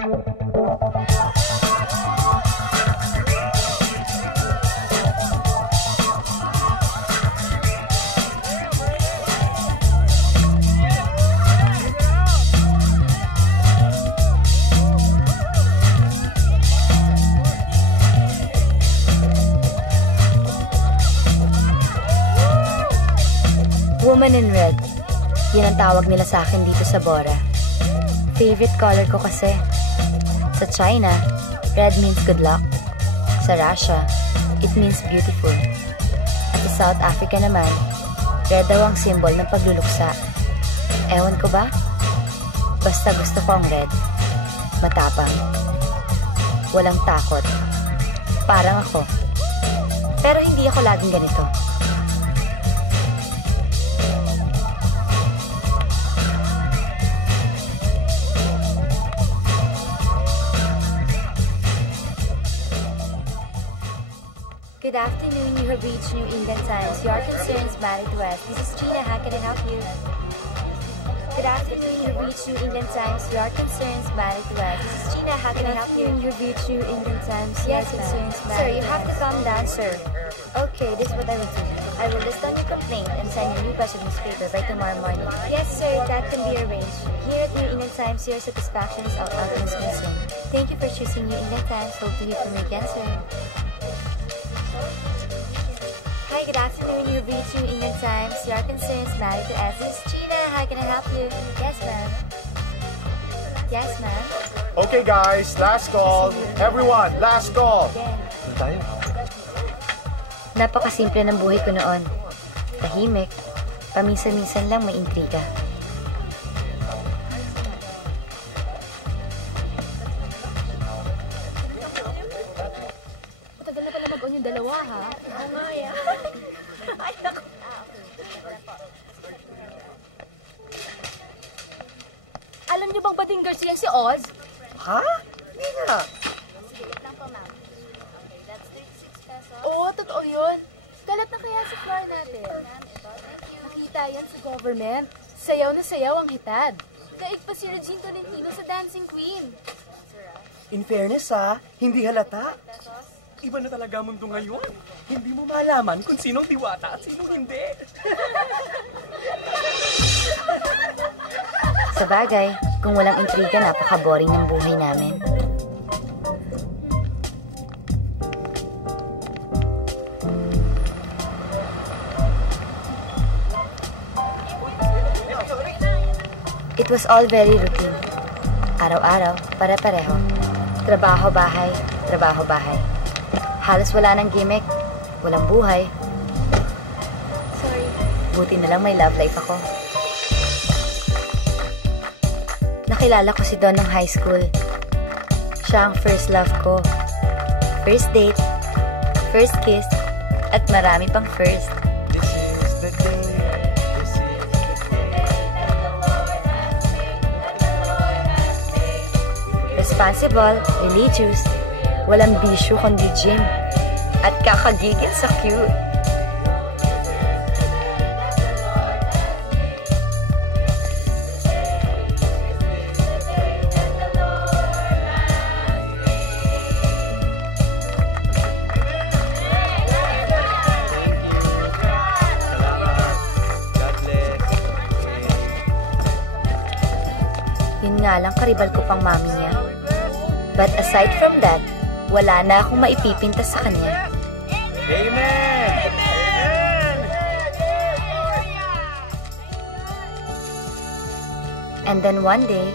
Woman in red. Yan ang tawag nila sa akin dito sa Bora. Favorite color ko kasi. Sa China, red means good luck. Sa Russia, it means beautiful. At sa South Africa naman, red daw ang symbol ng pagluluksa. Ewan ko ba? Basta gusto ko ang red. Matapang. Walang takot. Parang ako. Pero hindi ako laging ganito. Good afternoon, you have reached New England Times. Your concerns matter to us. This is Gina, how can I help you? Good afternoon, you have reached New England Times. Your concerns matter to us. This is Gina, how can I help you? You have reached New England Times. Yes, concerns matter. Sir, you have to calm down, sir. Okay, this is what I will do. I will list down your complaint and send you a new batch of newspaper by tomorrow morning. Yes, sir, that can be arranged. Here at New England Times, your satisfaction is our utmost concern. Thank you for choosing New England Times. Hope to hear from you again, sir. Hi, good afternoon. You've reached New England Times. Your concerns matter to us. This is Gina. How can I help you? Yes, ma'am. Yes, ma'am. Okay, guys. Last call. Everyone, last call. Tayo. Napakasimple ng buhay ko noon. Tahimik. Paminsan-minsan lang may intriga. Matagal na pala mag-on yung dalawa, ha? Oo nga, yan. Ay, naku. Alam niyo bang pating girls yan si Oz? Ha? Hindi nga. Sige, lang po, ma'am. Okay, that's 36 pesos. Oo, totoo yun. Kalat na kaya sa floor natin. Nakita yan sa government. Sayaw na sayaw ang hitad. Daig pa si Regine Tolentino sa Dancing Queen. In fairness hindi halata. Iba na talaga mundo ngayon. Hindi mo malaman kung sinong diwata at sinong hindi. Sa bagay, kung walang intriga, napaka-boring ng buhay namin. It was all very routine. Araw-araw, pare-pareho. Trabaho-bahay, trabaho-bahay. Halos wala ng gimmick, walang buhay. Sorry. Buti na lang may love life ako. Nakilala ko si Don ng high school. Siya ang first love ko. First date, first kiss, at marami pang first. This is the day. This is the day. Responsible, religious, walang bisyo kundi gym, at kakagigil sa cute. Yun nga lang, karibal ko pang mami niya. But aside from that, wala na akong maipipinta sa kanya. Amen! Amen! And then one day,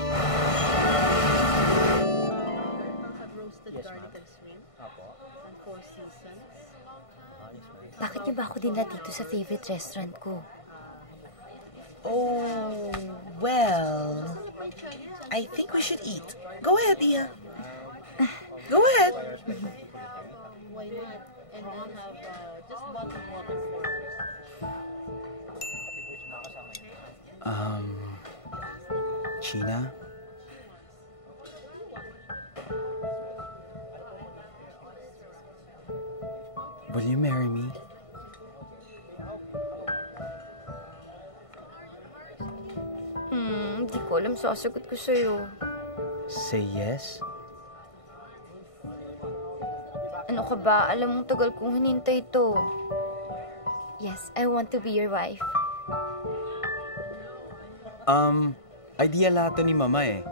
bakit niyo ba ako dinala dito sa favorite restaurant ko? Oh, well, I think we should eat. Go ahead, Ia. Go ahead. Why not? And then have just bottled water. Gina? Will you marry me? Hindi ko alam sasagot ko sa'yo. Say yes? Ano ka ba? Alam mong tagal kong hinintay to. Yes, I want to be your wife. Idea lahat to ni Mama eh.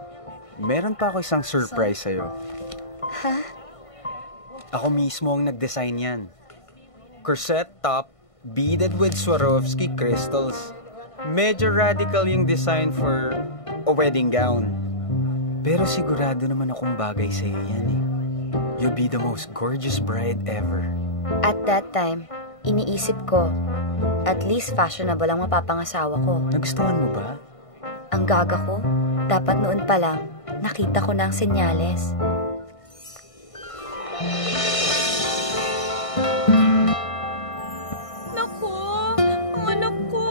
Meron pa ako isang surprise sa'yo. Ha? Ako mismo ang nag-design yan. Corset top, beaded with Swarovski crystals. Medyo radical yung design for a wedding gown. Pero sigurado naman akong bagay sa'yo yan eh. You'll be the most gorgeous bride ever. At that time, iniisip ko, at least fashionable ang mapapangasawa ko. Nagustuhan mo ba? Ang gaga ko, dapat noon pa lang, nakita ko na ang senyales. Naku, ang anak ko.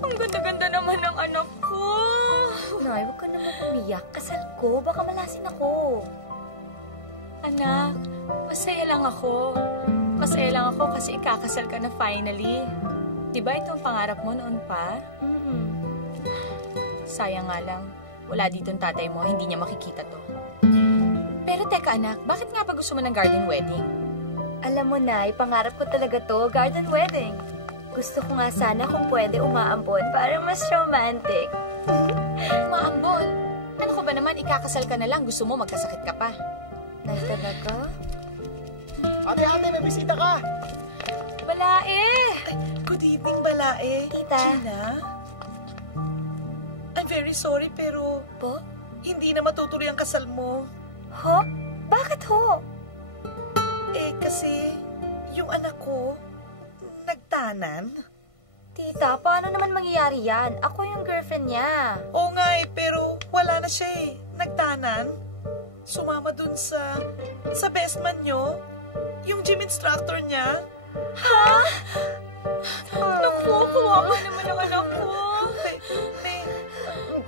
Ang ganda-ganda naman ng anak ko. Nay, huwag ka naman umiyak. Kasal ko, baka malasin ako. Anak, masaya lang ako. Masaya lang ako kasi ikakasal ka na finally. Diba ito ang pangarap mo noon pa? Sayang nga lang, wala dito ang tatay mo, hindi niya makikita to. Pero teka anak, bakit nga pa gusto mo ng garden wedding? Alam mo na, pangarap ko talaga to, garden wedding. Gusto ko nga sana kung pwede umaambon, parang mas romantic. Umaambon? Ano ko ba naman, ikakasal ka na lang, gusto mo magkasakit ka pa? Nay, talaga? Ate, may bisita ka! Balae! Good evening, Balae. Tita. Gina? I'm very sorry pero Po? hindi na matutuloy ang kasal mo. Ho? Bakit ho? Kasi yung anak ko, nagtanan. Tita, paano naman mangyayari yan? Ako yung girlfriend niya. Oo nga pero wala na siya Nagtanan. Sumama dun sa best man nyo. Yung gym instructor niya. Ha? Naku, kawawa naman ang anak ko.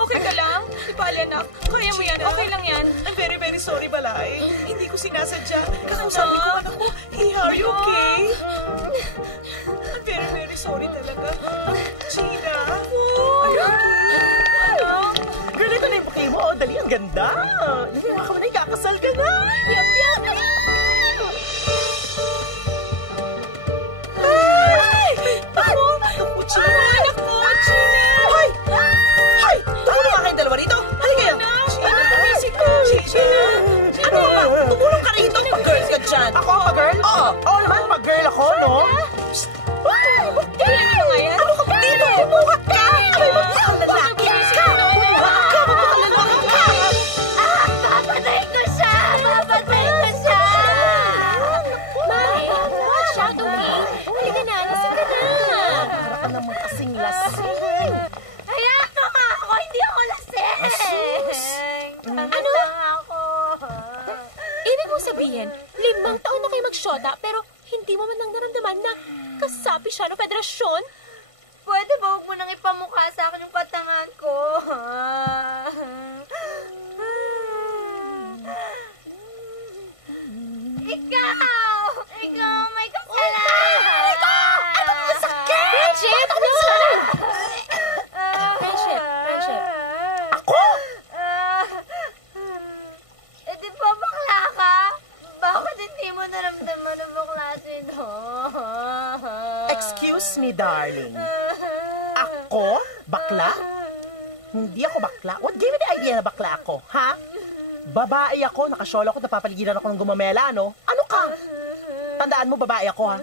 Okay ka lang? Di ba, anak? Kaya mo yan. Okay lang yan. I'm very, very sorry, Balay. Hindi ko sinasadya. Kakausapin ko anak ko. Hey, are you okay? I'm very, very sorry talaga. Gina? Are you okay? Anak? Girl, ito na yung bouquet mo. Dali, ang ganda. Yung mga kamanay, kakasal ka na. Yap, yap! Ako, Gina. Anak ko, Gina! Hoy! Hoy! Tumulong nga kayong dalawa rito. Halika kayo. Anak, naisip ko. Gina! Ano ba? Tumulong ka rito. Pag-girls ka dyan. Ako ang pag-girl? Oo. Oo naman, pag-girl ako, no? Ay! Ano nga yan? Ano ka ba dito? Bumuhat ka! Ay, magpakalalaki ka! Baka ka, magpakalalaki ka! Papatayin ko siya! Papatayin ko siya! Mami, watch out, okay? Halika na, lasing ka na. Para ka naman kasing lasing. Hayaan mo nga ako! Hindi ako lasing! Ano? Ibig mo sabihin, 5 taon na kayo magsyota, pero hindi mo man lang naramdaman na kasapi siya ng federasyon? Pwede ba huwag mo nang ipamukha sa akin yung katangan ko? Ikaw! Ikaw may kasalanan! Ikaw! Ano ang sakit? Friendship! No! Friendship. Ako? Di ba bakla ka? Bakit hindi mo naramdaman na bakla sino? Excuse me, darling. Ako? Bakla? Hindi ako bakla. What gave you the idea na bakla ako, ha? Babae ako, nakasyolo ako, napapaligiran ako ng gumamela, no? Ano ka? Tandaan mo, babae ako, ha?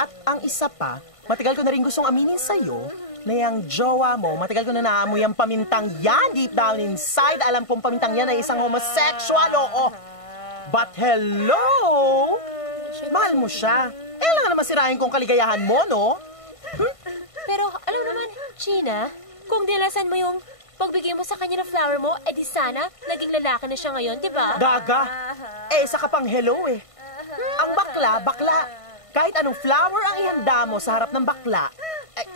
At ang isa pa, matagal ko na rin gustong aminin sa'yo na yung jowa mo, matagal ko na naamoy ang pamintang yan deep down inside. Alam kong pamintang yan ay isang homosexual, oo. But hello! Mahal mo siya. Lang naman sirahin kong kaligayahan mo, no? Pero alam naman, Gina, kung nilasan mo yung pagbigay mo sa kanya ng flower mo, edi sana, naging lalaki na siya ngayon, di ba? Gaga. Isa ka pang hello, eh. Ang bakla, bakla. Kahit anong flower ang ihanda mo sa harap ng bakla,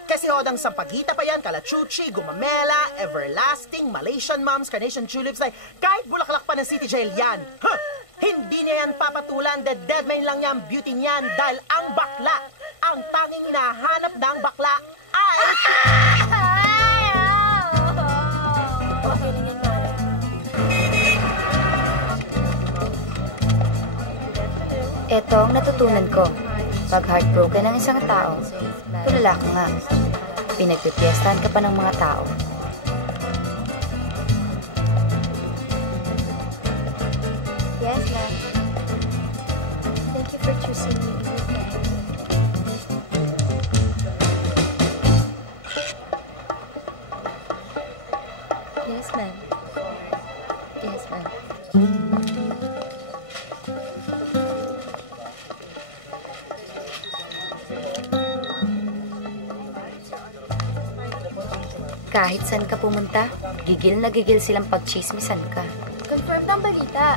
kasi hodang sampagita pa yan, kalachuchi, gumamela, everlasting, Malaysian mums, carnation tulips, kahit bulaklak pa ng city jail yan. Huh! Hindi niya yan papatulan, dead man lang yan, beauty niyan, dahil ang bakla, ang tanging hinahanap ng bakla ay... Okay lang yan, Mara. Ito ang natutunan ko. Pag heartbroken ang isang tao, tulala ka nga. Pinagpipiestahan ka pa ng mga tao. Yes, ma'am. Thank you for choosing me. Yes, ma'am. Yes, ma'am. Kahit saan ka pumunta, gigil na gigil silang pagchismisan ka. Confirmed ang balita.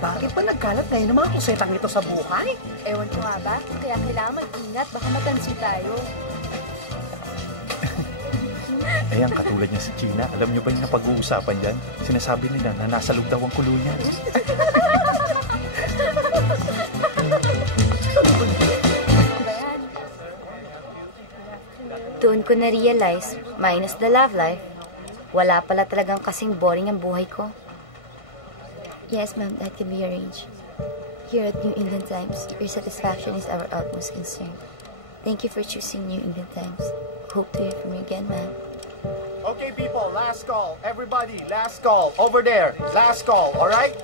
Bakit pa nagkalat ngayon ng mga kusetang ito sa buhay? Ewan ko nga ba? Kaya kailangan mag-ingat. Baka matansi tayo. Ayan, katulad niya si Gina. Alam niyo ba yung napag-uusapan dyan? Sinasabi nila na nasa loob daw ang kulo niya. Doon ko na-realize, minus the love life, wala pala talagang kasing boring ang buhay ko. Yes, ma'am, that can be arranged. Here at New England Times, your satisfaction is our utmost concern. Thank you for choosing New England Times. Hope to hear from you again, ma'am. Okay, people, last call. Everybody, last call. Over there, last call, all right?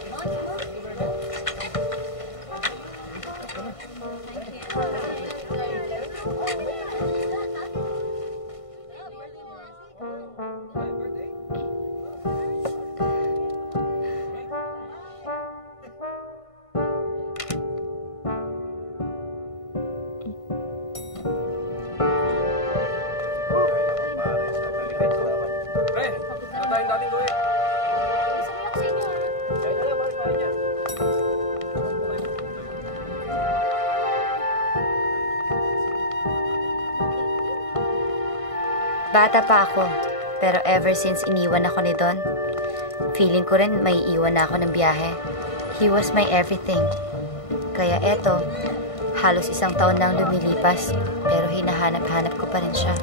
Bata pa ako, pero ever since iniwan ako ni Don, feeling ko rin may iwan na ako ng biyahe. He was my everything. Kaya eto, halos 1 taon nang lumilipas, pero hinahanap-hanap ko pa rin siya.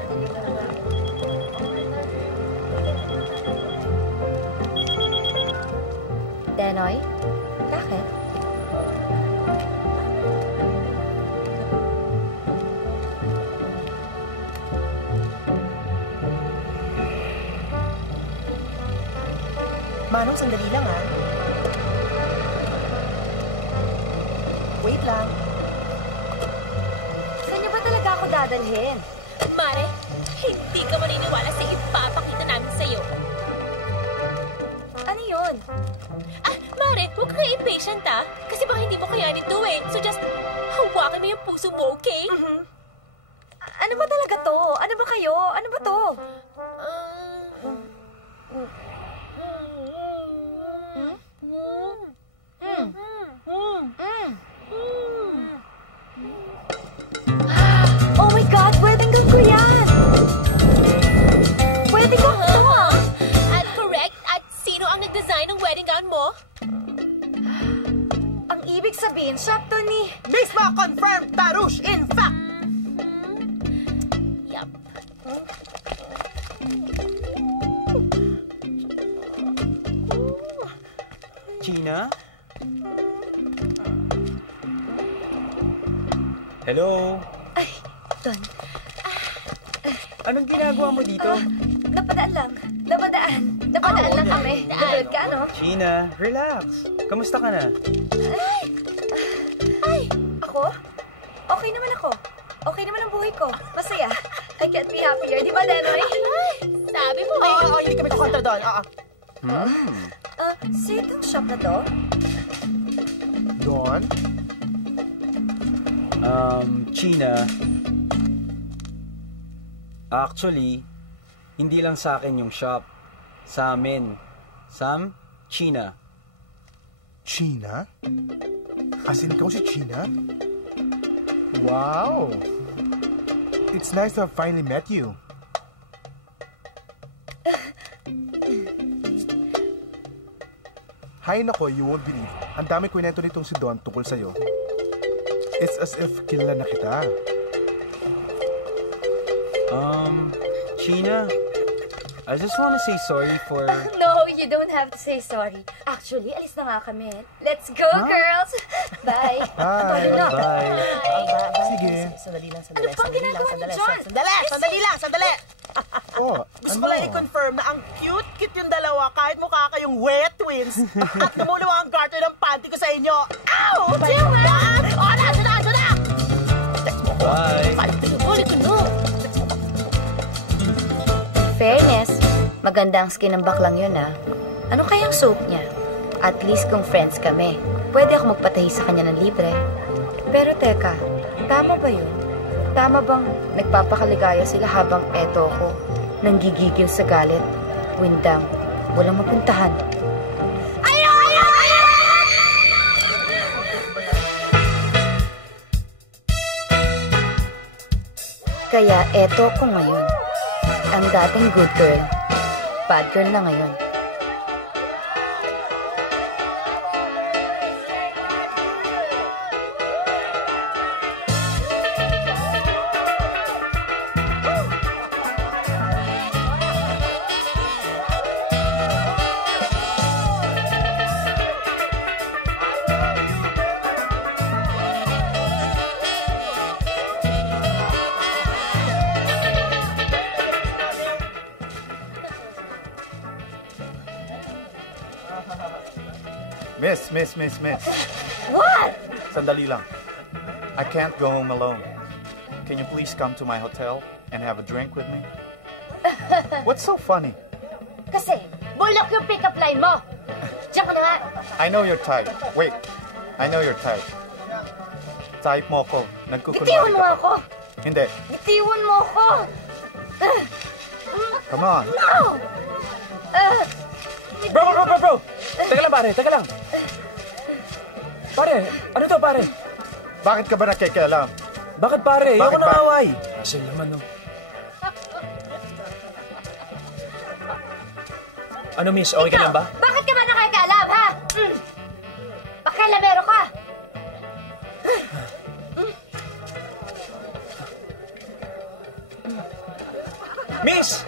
Denoy, bakit? Manong, sandali lang ha. Wait lang. Saan niyo ba talaga ako dadalhin? Mare, hindi ka maniniwala sa ipapakita namin sa'yo. Ano yun? Mare, huwag ka impatient kasi baka hindi mo kayanin to So just, hawakan mo yung puso mo, okay? Ano ba talaga to? Ano ba kayo? Ano ba to? Oh my God! Wedding gown ko yan! Wedding gown to At correct? At sino ang nag-design ng wedding gown mo? Ang ibig sabihin, shop to ni... Mismo confirmed, Tarush, in fact! Yup. Gina? Hello? Ay, Don. Anong ginagawa mo dito? Napadaan lang. Napadaan lang kami. Gabad ka, ano? Gina, relax. Kamusta ka na? Ay! Ako? Okay naman ako. Okay naman ang buhay ko. Masaya. I can't be happier. Di ba, Denoy? Sabi mo Oo, hindi kami kukontra doon. Sa itong shop na to? Don? Gina. Actually, hindi lang sa akin yung shop. Sa amin. Sam, Gina. Gina? As in, ikaw si Gina? Wow! It's nice to have finally met you. Hay nako, you won't believe. Ang dami kwento nitong si Don tungkol sa'yo. It's as if kilala na kita. Gina, I just want to say sorry for... No, you don't have to say sorry. Actually, alis na nga kami. Let's go, girls! Bye! Bye! Bye! Sige. Sandali lang. Ano pang ginagawa niyo dyan? Sandali! Oh, Gusto ko lang i-confirm na ang cute-cute yung dalawa kahit mukha kayong wet twins at lumuluwa ang garter ng panty ko sa inyo. Ow! Oh, na! Bye! Fairness, maganda ang skin ng baklang yun, ah. Ano kayang soap niya? At least kung friends kami, pwede ako magpatahi sa kanya ng libre. Pero teka, tama ba yun? Tama bang nagpapakaligaya sila habang eto ko, nanggigigil sa galit, windang, walang mapuntahan? Kaya eto ko ngayon, ang dating good girl, bad girl na ngayon. Miss. What? Sandali lang. I can't go home alone. Can you please come to my hotel and have a drink with me? What's so funny? Kasi, bulok yung pick-up line mo. Diyan ka na nga. I know you're type. Wait. I know you're type. Type mo ko. Nagkukunwari Bitiwan mo ka pa. ako. Hindi. Bitiwan mo ako. Come on. No! Bro! Teka lang. Pare, ano to pare? Bakit ka ba nakikialam? Bakit pare? Bakit Ayoko ba? na away. Kasi naman, no. Ano miss, okay ka lang ba? Bakit ka ba nakikialam, ha? Pakialamero ka. Miss!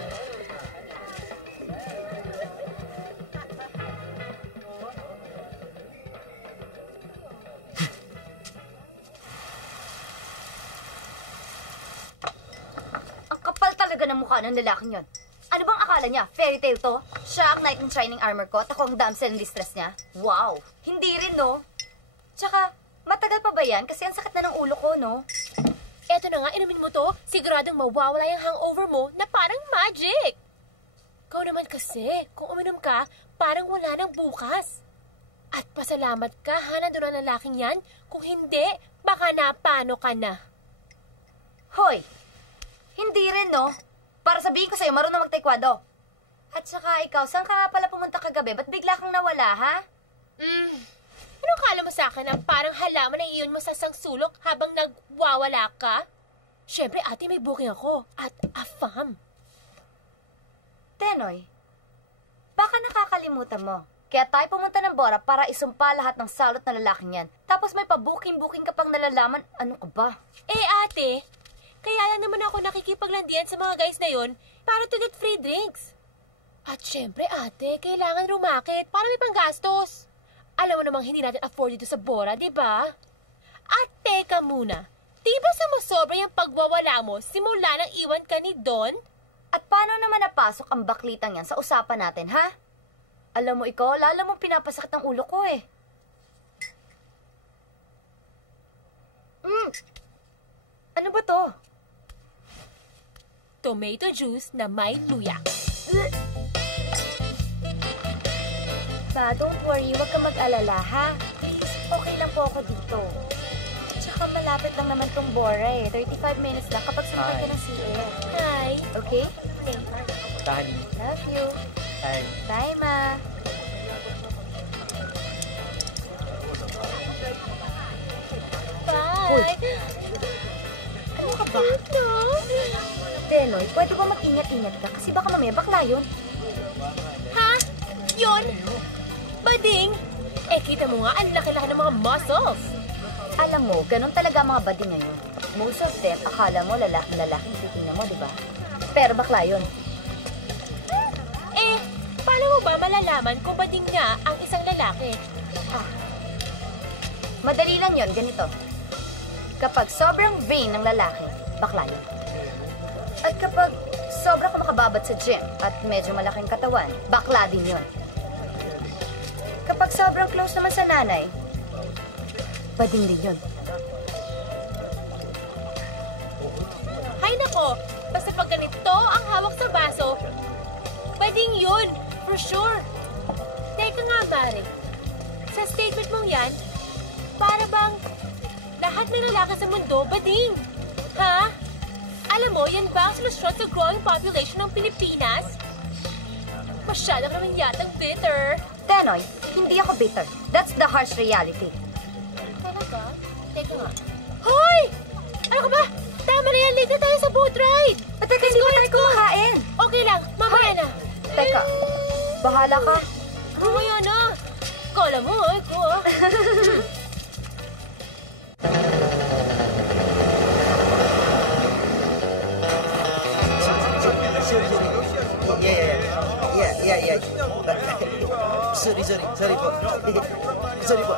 Ang kapal talaga ng mukha ng lalaking yon. Ano bang akala niya? Fairy tale to? Siya ang knight in shining armor ko at ako ang damsel in distress niya? Wow! Hindi rin, no? Tsaka, matagal pa ba yan? Kasi ang sakit na ng ulo ko, no? Eto na nga, inumin mo to. Siguradong mawawala yung hangover mo na parang magic. Ikaw naman kasi, kung uminom ka, parang wala nang bukas. At pasalamat ka, ha, nandun ang lalaking yan. Kung hindi, baka napano ka na. Hoy! Hindi rin, no? Para sabihin ko sa'yo, marunong mag-taekwondo. At saka ikaw, saan ka nga pala pumunta kagabi? Ba't bigla kang nawala, ha? Anong kala mo sa akin na parang halaman na iyon mo sa sangsulok habang nagwawala ka? Siyempre, ate, may booking ako. At afam. Tenoy, baka nakakalimutan mo. Kaya tayo pumunta ng Bora para isumpa lahat ng salot na lalaking yan. Tapos may pa-booking-booking ka pang nalalaman. Ano ka ba? Eh, ate, kaya lang naman ako nakikipaglandian sa mga guys na yon para to get free drinks. At syempre, ate, kailangan rumakit para may panggastos. Alam mo namang hindi natin afford dito sa Bora, di ba? At teka muna, di ba sumusobra yung pagwawala mo simula nang iwan ka ni Don? At paano naman napasok ang baklitang yan sa usapan natin, ha? Alam mo ikaw, lalo mong pinapasakit ang ulo ko, eh. Ano ba to? Tomato juice na may luya. Ba, don't worry, huwag ka mag-alala, ha? Please, okay lang po ako dito. Tsaka malapit lang naman tong Bora, eh. 35 minutes lang kapag sumakay ka ng CL. Hi. Okay? Tahan. Love you. Hi. Bye, Ma. Bye. Hoy. Ano ka ba? Tenoy, pwede ba mag-ingat-ingat ka? Kasi baka mamaya bakla yun. Ha? Yun? Bading? Eh, kita mo nga, ang laki-laki ng mga muscles. Alam mo, ganun talaga ang mga bading ngayon. Most of them, akala mo lalaking titingnan mo, di ba? Pero bakla yun. Paano mo ba malalaman kung bading nga ang isang lalaki? Madali lang yon, ganito. Kapag sobrang vain ng lalaki, bakla yun. At kapag sobrang kumakababat sa gym at medyo malaking katawan, bakla din yon. Kapag sobrang close naman sa nanay, bading din yun. Hay nako, basta pag ganito ang hawak sa baso, bading yun, for sure. Teka nga, Mare. Sa statement mong yan, para bang lahat ng lalaki sa mundo, bading. Ha? Alam mo, yan ba ang solusyon sa growing population ng Pilipinas? Masyado naman yatang bitter. Tenoy, hindi ako bitter. That's the harsh reality. Talaga? Teka nga. Hoy! Ano ka ba? Tama na yan, late na tayo sa boat ride. At teka, hindi pa tayo kumakain. Okay lang, mamaya na. Teka, bahala ka. Mamaya na. Kala mo, ay ko. Yeah. Sorry po. Sorry po.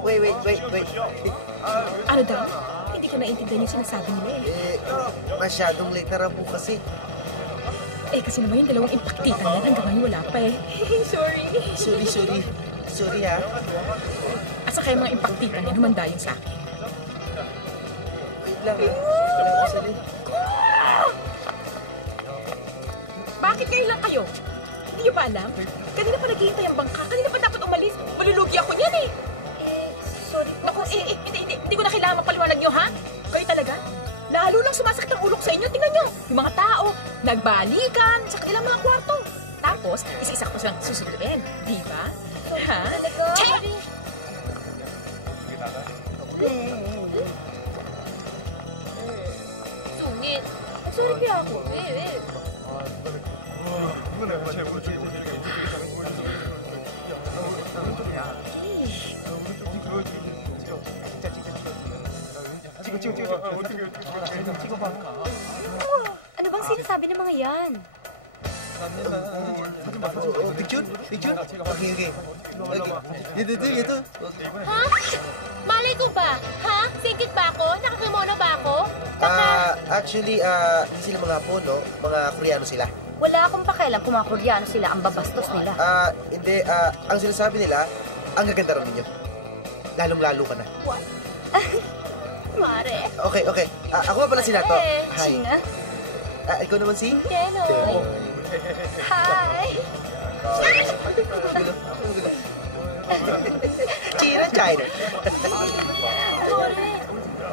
Wait. Ano daw? Hindi ko naintindihan yung sinasabi nila Masyadong late na po kasi. Kasi naman yung dalawang impaktitan yan hanggang ngayon wala pa Sorry. Sorry ha. Asa kayo mga impaktitan yan, humanda yun sa akin. Wait lang. Bakit ngayon lang kayo? Hindi niyo ba alam? Kanina pa naghihintay ang bangka. Kanina pa dapat umalis. Malulugi ako niyan Sorry po. Naku, hindi ko na kailangan mapaliwanag niyo, ha? Kayo talaga? Lalo lang sumasakit ang ulo ko sa inyo. Tingnan niyo, yung mga tao, nagbalikan sa kanilang mga kwarto. Tapos, isa-isa ko silang susunduin. Di ba? Ha? Che! Sungit. Sorry kaya ako. Ano bang sinasabi ng mga yan? Picture? Okay. Ito. Ha? Malay ko ba? Ha? Singkit ba ako? Nakakimono ba ako? Actually, hindi sila mga Hapon, no? Mga Koreano sila. Wala akong pakialam kung mga Koreano sila, ang babastos nila. Hindi. Ang sinasabi nila, ang gaganda raw ninyo. Lalong-lalo ka na. What? Mare. Okay. Ako pa pala si Nato. Hi. China. Ikaw naman si? Tenoy. Hi! China.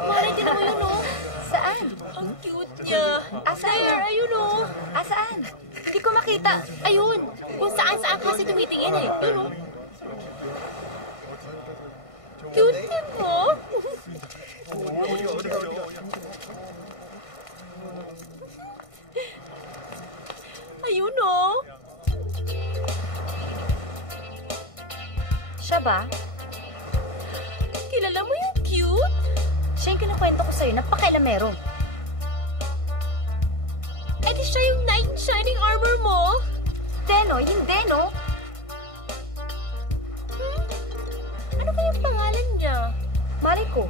Mare, tinan mo yun, oh. Saan? Ang cute niya. There, ayun, oh. Saan? Hindi ko makita. Ayun. Kung saan-saan kasi tumitingin, Yun, oh. Cute din mo. Ayun, oh. Siya ba? Kilala mo yung cute? Siya yung kinukwento ko sa'yo, napakailamero. Di siya yung knight in shining armor mo? Tenoy, hindi, no? Ano kayang pangalan niya? Malay ko.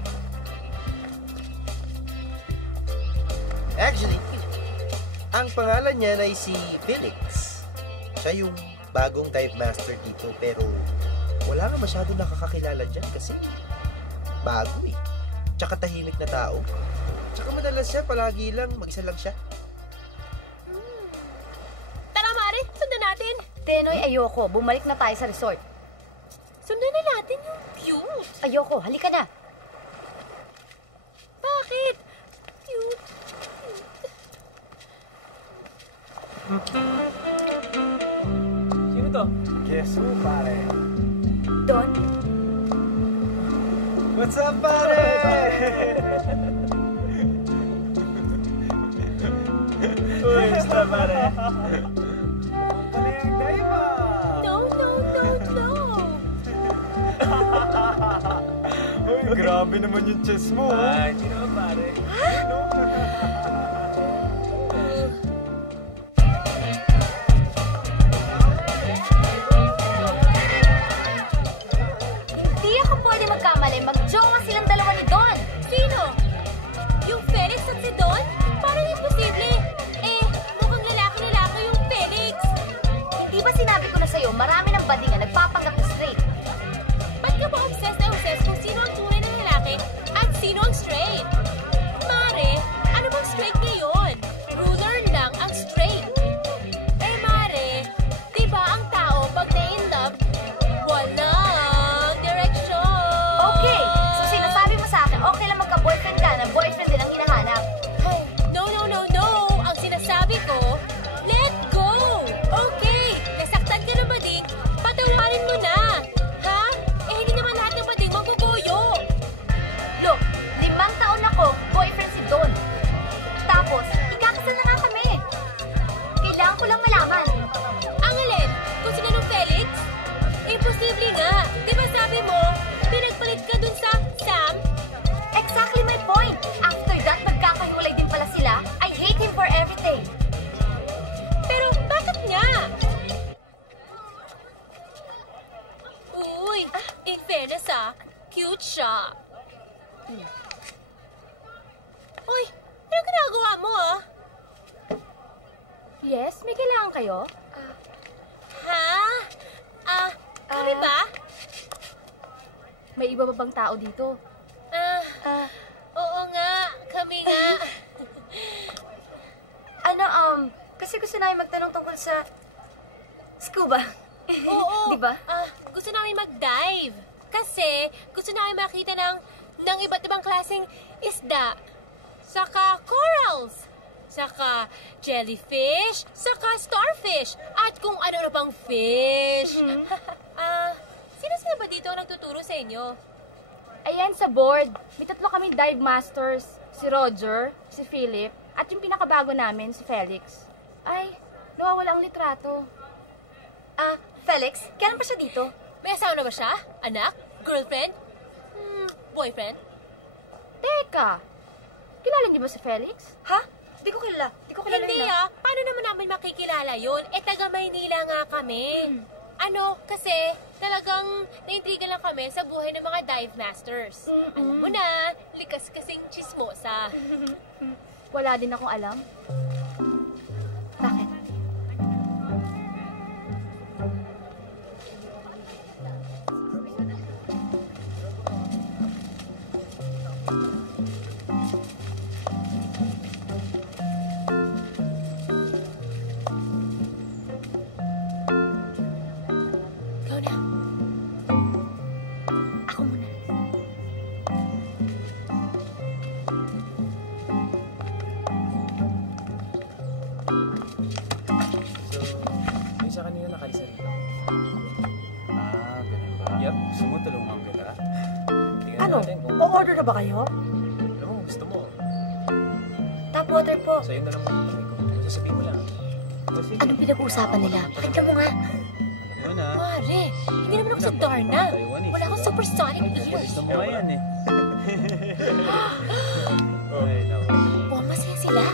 Actually, ang pangalan niya ay si Felix. Siya yung bagong dive master dito, pero wala nga masyado nakakakilala dyan kasi bago Tsaka tahimik na tao. Tsaka madalas siya, palagi lang, mag-isa lang siya. Tara, Mare, sundan natin. Tenoy, ayoko. Bumalik na tayo sa resort. Sundan na natin yung cute. Ayoko, halika na. Bakit? Cute. Sino to? Guess who, pare? Don? What's up, pare? Uy, gusto, pare? Palayang daiba! No. Uy, grabe naman yung chest mo. Hindi naman, pare. Hoy, anong ginagawa mo, ah? Yes, may kailangan kayo? Kami ba? May iba ba bang tao dito? Oo nga, kami nga. Kasi gusto namin magtanong tungkol sa scuba. Oo. Di ba? Gusto namin mag-dive. Kasi gusto namin makita ng iba't ibang klaseng isda. Saka corals. Saka jellyfish. Saka starfish. At kung ano na pang fish. Sino-sino ba dito ang nagtuturo sa inyo? Ayan, sa board. May 3 kami dive masters. Si Roger, si Philip, at yung pinakabago namin, si Felix. Ay, nawawala ang litrato. Felix, kailan pa siya dito? May asawa na ba siya? Anak? Girlfriend? Boyfriend? Teka, kilala niyo ba si Felix? Ha? Di ko kilala. Hindi paano naman namin makikilala yun? Taga Maynila nga kami. Kasi talagang naintriga lang kami sa buhay ng mga dive masters. Alam mo na, likas kasing chismosa. Wala din akong alam. Bakit? O-order na ba kayo? Ano, gusto mo? Tap water po. Sa'yo na lang mo. Sasabihin mo lang. Anong pinag-uusapan nila? Pakinggan mo nga. Ano na? Mare, hindi naman ako sa Darna. Wala akong supersonic ears. Gusto mo nga yan eh. Masaya sila.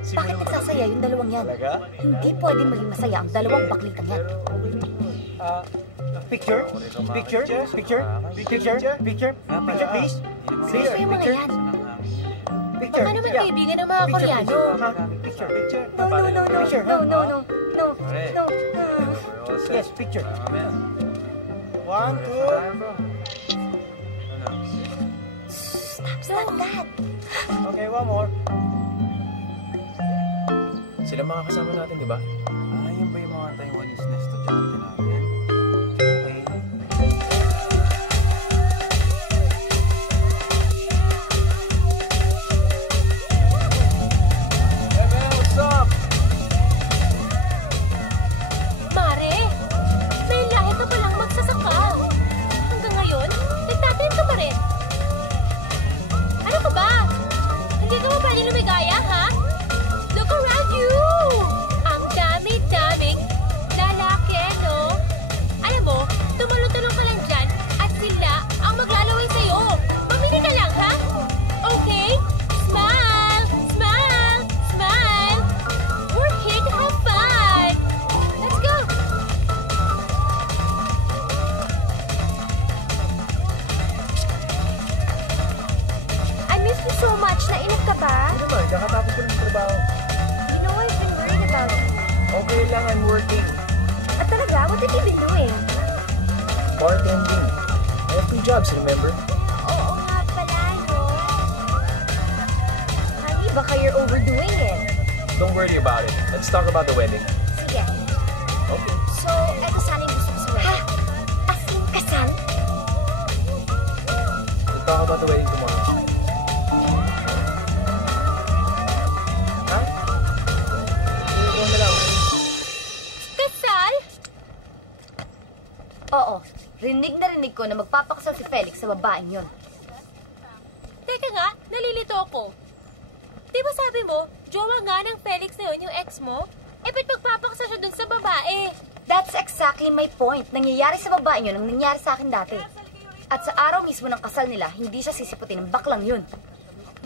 Bakit nagsasaya yung dalawang yan? Talaga? Hindi pwedeng maging masaya ang dalawang baklitang yan. Picture, please. Gusto yung mga yan. Picture. Baka naman kaibigan ng mga Koreano. Picture. No. Yes, picture. 1, 2. Stop that. Okay, one more. Sila mga kasama natin, di ba? Yan ba yung mga Taiwanese na estudyante natin? Kakatapos ko ng trabaho. You know, I've been worried about you. Okay lang, I'm working. At talaga, what have you been doing? Bartending. I have 2 jobs, remember? Oo nga pala, no? Honey, baka you're overdoing it. Don't worry about it. Let's talk about the wedding. Sige. Okay. So, eto sana yung gusto ko sa wedding. Ha? As in, kasal? We'll talk about the wedding tomorrow. Oo. Rinig ko na magpapakasal si Felix sa babaeng yun. Teka nga, nalilito ako. Di ba sabi mo, jowa nga ng Felix na yun yung ex mo? Ba't magpapakasal siya dun sa babae? That's exactly my point. Nangyayari sa babaeng yun ang nangyari sa akin dati. At sa araw mismo ng kasal nila, hindi siya sisiputin ng baklang yun.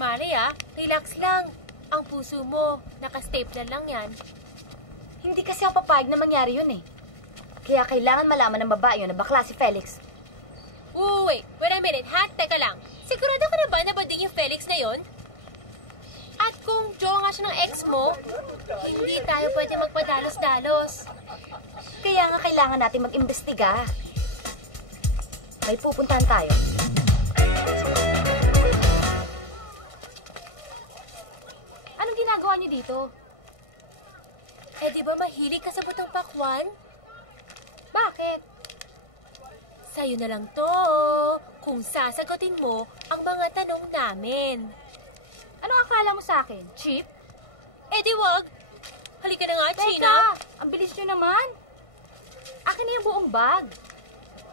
Maria, relax lang. Ang puso mo, nakastape na lang yan. Hindi kasi ako papayag na mangyari yun eh. Kaya kailangan malaman ng babae yun na bakla si Felix. Wait a minute ha? Teka lang. Si Sigurado ka na ba na bading yung Felix na yon? At kung jowa nga siya ng ex mo, hindi tayo pwede magpadalos-dalos. Kaya nga kailangan natin mag-imbestiga. May pupuntahan tayo. Anong ginagawa niyo dito? Eh, di ba mahilig ka sa butang pakwan? Bakit? Sa'yo na lang to, kung sasagutin mo ang mga tanong namin. Anong akala mo sa akin? Cheap? Eh, di wag. Halika na nga, China. Teka, ang bilis nyo naman. Akin na yung buong bag.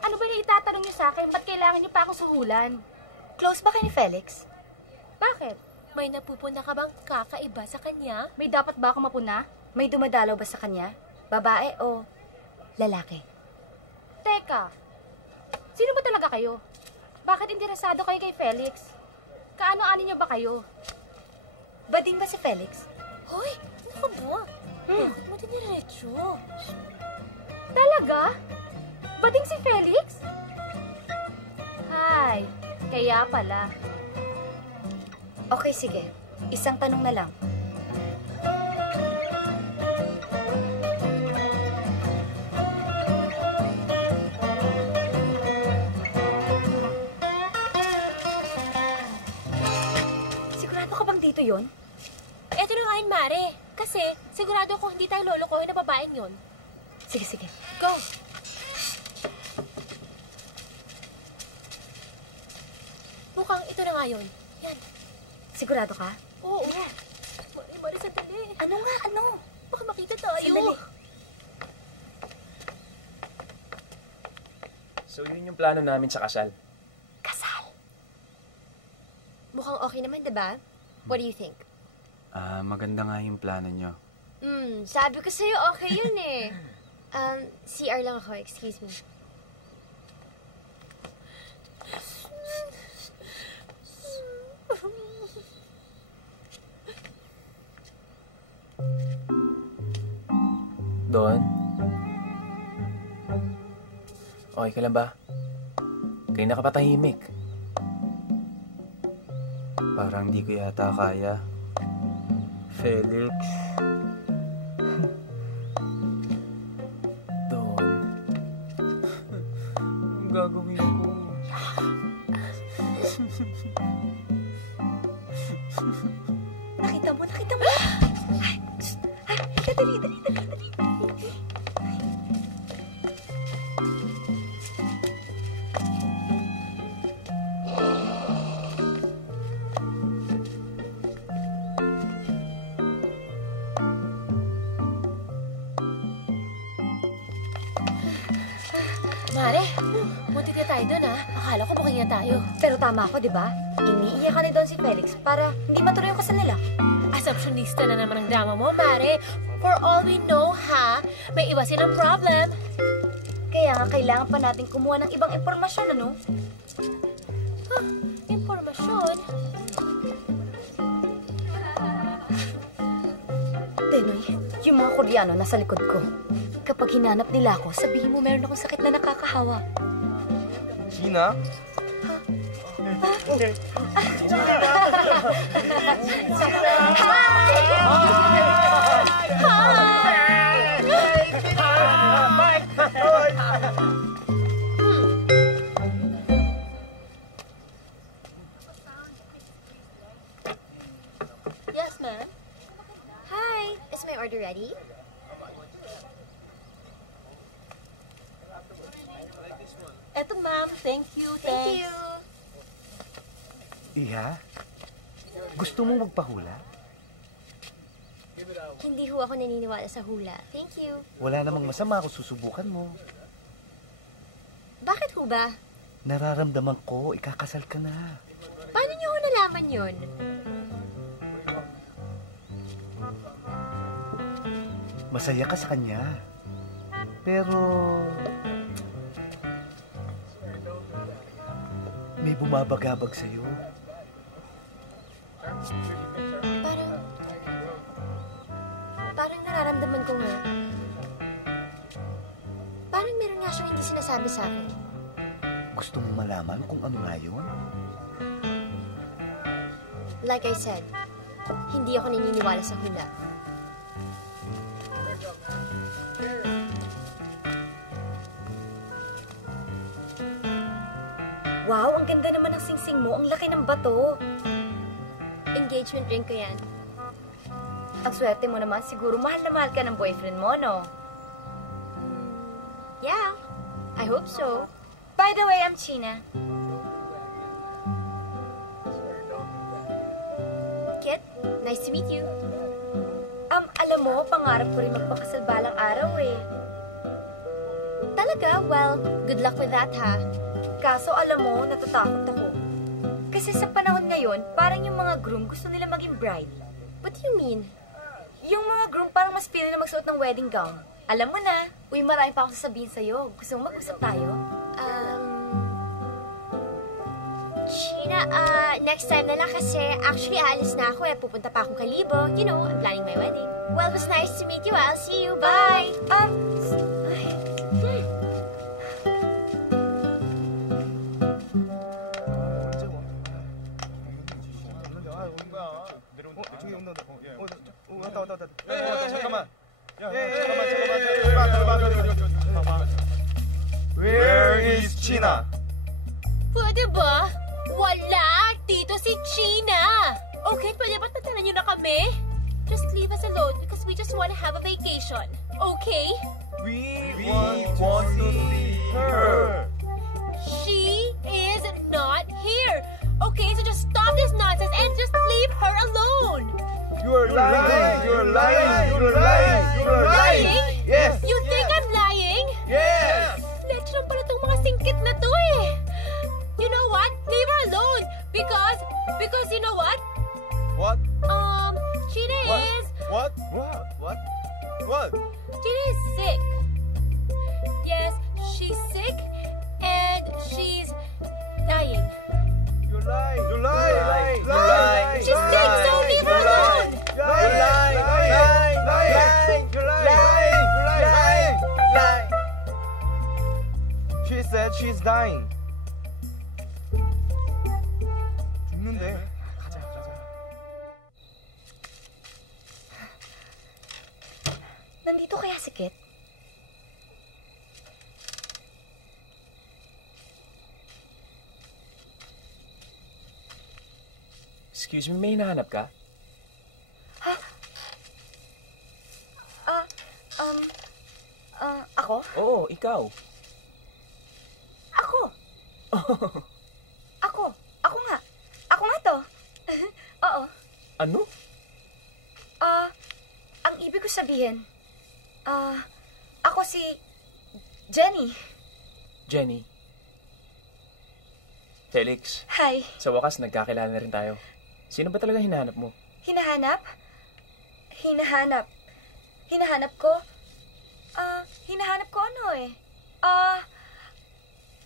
Ano ba yung itatanong nyo sa akin? Ba't kailangan nyo pa akong suhulan? Close ba kayo ni Felix? Bakit? May napupuna ka bang kakaiba sa kanya? May dapat ba ako mapuna? May dumadalaw ba sa kanya? Babae o lalaki? Teka, sino ba talaga kayo? Bakit interesado kayo kay Felix? Kaano-ano niyo ba kayo? Bading ba si Felix? Hoy, ano ka ba? Bakit mo diniretso? Talaga? Bading si Felix? Hay, kaya pala. Okay, sige. Isang tanong na lang. Sigurado ka bang dito yon? Eto na nga yun, Mare. Kasi sigurado ako hindi tayo lolokohin na babaeng yon. Sige, sige. Go! Mukhang ito na nga yun. Yan. Sigurado ka? Oo. Mare, sandali. Ano nga? Ano? Baka makita tayo. Sandali. So, yun yung plano namin sa kasal. Kasal? Mukhang okay naman, diba? What do you think? Maganda nga yung plano nyo. Sabi ko sa'yo, okay yun eh. CR lang ako, excuse me. Don? Okay ka lang ba? Kayo nakapatahimik. Parang di ko yata kaya. Felix. Don. Ang gagawin ko? Nakita mo? Nakita mo? Ay, dali, dali, dali, dali. Mare, buti na tayo doon, ha? Akala ko bukay na tayo. Pero tama ako, di ba? Iniiyakan ni Don si Felix para hindi matuloy yung kasal nila. Assumptionista na naman ang drama mo, Mare. For all we know, ha? May iba silang problem. Kaya nga kailangan pa natin kumuha ng ibang impormasyon, ano? Impormasyon? Tenoy, yung mga Koreano nasa likod ko. Kapag hinanap nila ako, sabihin mo meron akong sakit na nakakahawa. Gina? Yes, ma'am. Hi, is my order ready? Eto, ma'am. Thank you. Thank you. Iha? Gusto mong magpahula? Hindi ho ako naniniwala sa hula. Thank you. Wala namang masama kung susubukan mo. Bakit ho ba? Nararamdaman ko, ikakasal ka na. Paano niyo ho nalaman yun? Masaya ka sa kanya. Pero... may bumabagabag sa'yo. Parang nararamdaman ko nga. Parang meron nga siyang hindi sinasabi sa akin. Gusto mong malaman kung ano nga yun? Like I said, hindi ako naniniwala sa hula. Wow, ang ganda naman ng singsing mo. Ang laki ng bato. Engagement ring ko yan. Ang swerte mo naman, siguro mahal na mahal ka ng boyfriend mo, no? Yeah, I hope so. By the way, I'm China. Kit, nice to meet you. Alam mo, pangarap ko rin magpakasal balang araw eh. Talaga? Well, good luck with that, ha? Kaso alam mo, natatakot ako. Kasi sa panahon ngayon, parang yung mga groom gusto nila maging bride. What do you mean? Yung mga groom parang mas pili na magsuot ng wedding gown. Alam mo na, uy, marami pa akong sasabihin sa'yo. Gusto mo mag-usap tayo? Sheena, next time na lang kasi actually aalis na ako eh. Pupunta pa akong Kalibo. You know, I'm planning my wedding. Well, it was nice to meet you. I'll see you. Bye! 잠깐만. Where is China? Pwede ba? Wala! Dito si China! Okay, pwede ba tatanan niyo na kami? Just leave us alone because we just want to have a vacation. Okay? We want to see her. She is not here. Okay, so just stop this nonsense and just leave her alone. You're lying. You're lying. You're lying. You're lying. Yes. You think I'm lying? Yes. Leche lang pala tong mga singkit na to eh. You know what? Leave her alone because you know what? What? China is... What? China is sick. Yes, she's sick and she's dying. You're lying. You're lying. You're lying. She's sick, so leave her alone. You're lying. You're lying. She said she's dying. 죽는데. 가자. Nandito kaya si Kit? Excuse me, may hinahanap ka? Ha? Ako? Oo, ikaw. Ako? Ako nga. Ako nga to. Oo. Ano? Ang ibig ko sabihin, ako si Jenny. Jenny. Felix. Hi. Sa wakas, nagkakilala na rin tayo. Sino ba talaga hinahanap mo? Hinahanap ko? Hinahanap ko ano eh?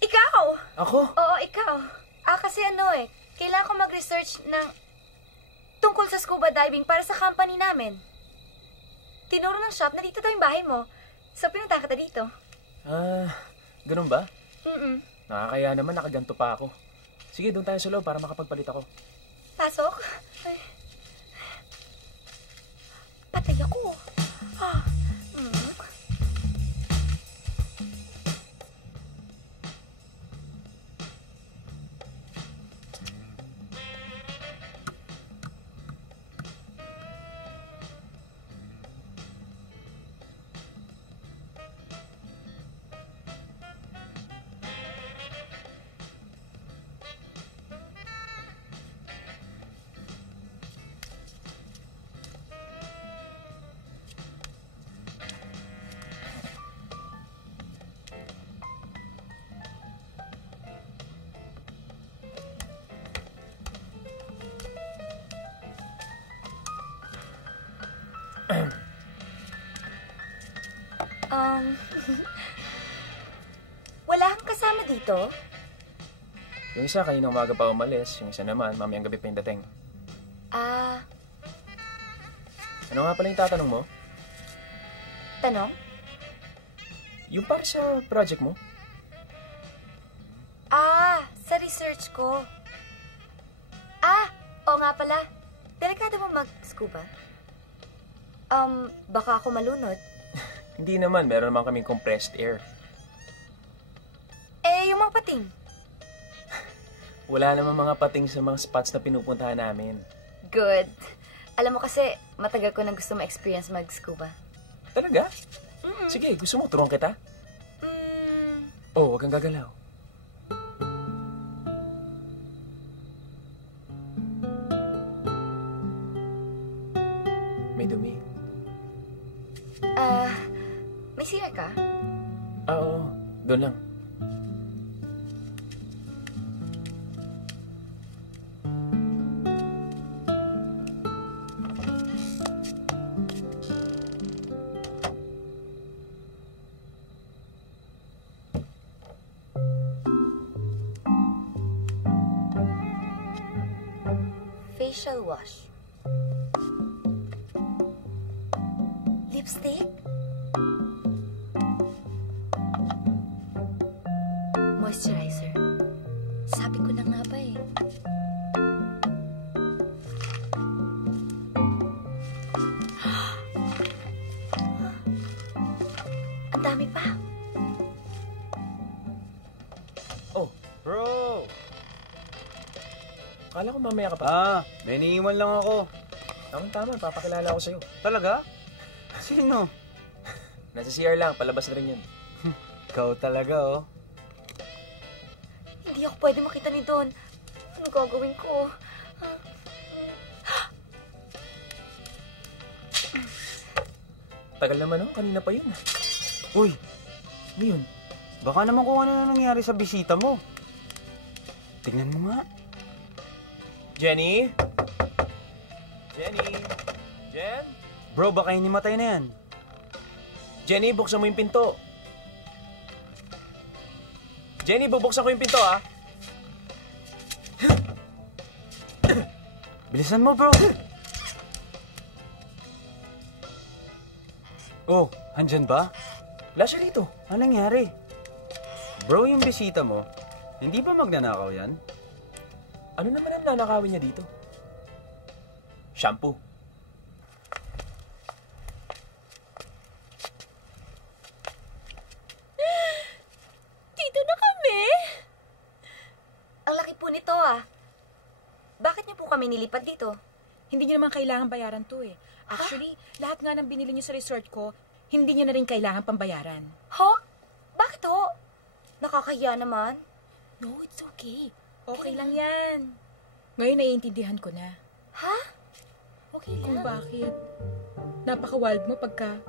Ikaw! Ako? Oo, ikaw. Kasi ano eh, kailangan ko mag-research ng tungkol sa scuba diving para sa company namin. Tinuro ng shop na dito daw yung bahay mo. So, pinunta kita dito. Ganun ba? Mm-mm. Nakakaya naman, nakaganto pa ako. Sige, doon tayo sa loob para makapagpalit ako. Pasok? Ay. Patay ako. Wala kang kasama dito? Yung isa, kanina umaga pa umalis. Yung isa naman, mamayang gabi pa yung dating. Ano nga pala yung tatanong mo? Tanong? Yung para sa project mo? Sa research ko. Oo nga pala. Delikado mo mag-scuba? Baka ako malunod. Hindi naman, meron naman kaming compressed air. Yung mga pating? Wala naman mga pating sa mga spots na pinupuntahan namin. Good. Alam mo kasi, matagal ko nang gusto ma-experience mag-scuba. Talaga? Sige, gusto mo turuan kita? Wag kang gagalaw. May dumi. May CR ka? Oo, doon lang. Facial wash. Lipstick? Moisturizer. Sabi ko na nga ba eh. Ang dami pa. Oh, Bro! Akala ko mamaya ka pa. May iniiwan lang ako. Tama, papakilala ako sa'yo. Talaga? Sino? Nasa CR lang, palabas na rin yun. Ikaw talaga, oh. Hindi ako pwede makita ni Don. Ano gagawin ko? Tagal naman, oh. Kanina pa yun. Uy, Ano yun? baka naman kung ano na nangyari sa bisita mo. Tignan mo nga. Jenny? Jenny? Jen? Bro, baka hinimatay na yan. Jenny, buksan mo yung pinto. Jenny, bubuksan ko yung pinto, ah. Bilisan mo, bro. Oh, andyan ba? Wala siya dito. Anong nangyari? Bro, yung bisita mo, hindi ba magnanakaw yan? Ano naman ang nanakawin niya dito? Shampoo. Dito na kami? Ang laki po nito ah. Bakit niyo po kami nilipat dito? Hindi niyo naman kailangan bayaran to eh. Actually, lahat nga ng binili niyo sa resort ko, hindi niyo na rin kailangan pambayaran. Bakit ho? Nakakahiya naman. No, it's okay. Okay lang yan. Ngayon naiintindihan ko na. Okay Kung lang. bakit napaka-wild mo pagka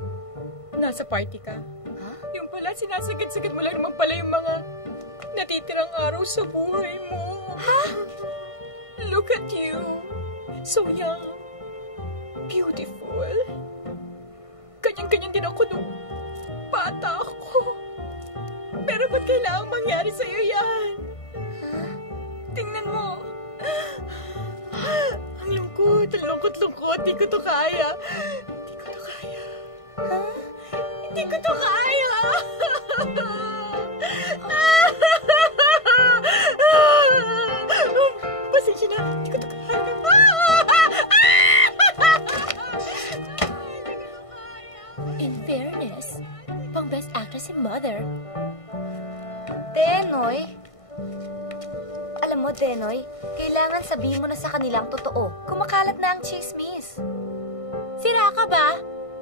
nasa party ka. Yung pala, sinasagad-sagad mo lang naman pala yung mga natitirang araw sa buhay mo. Look at you. So young. Beautiful. Ganyan-ganyan din ako nung bata ako. Pero ba't kailangang mangyari sa'yo yan? Tingnan mo. Ang lungkot, ang lungkot-lungkot. Di ko to kaya. Di ko to kaya. Hindi ko to kaya. Pasensya na. Hindi ko to kaya. In fairness, pang best actress si Mother. Denoy? Alam mo, Denoy, kailangan sabihin mo na sa kanilang totoo. Kumakalat na ang chismis. Sira ka ba?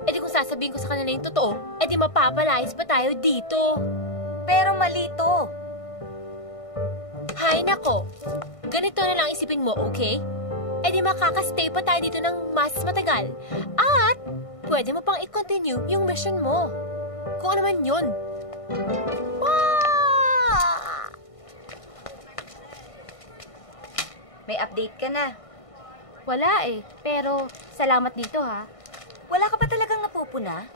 E di kung sasabihin ko sa kanila yung totoo, e di mapapalayas pa tayo dito. Pero mali to. Hay nako, ganito na lang isipin mo, okay? E di makakastay pa tayo dito ng mas matagal. At pwede mo pang i-continue yung mission mo. Kung ano man yun. May update ka na. Wala eh, pero salamat dito ha. Wala ka ba talagang napupuna?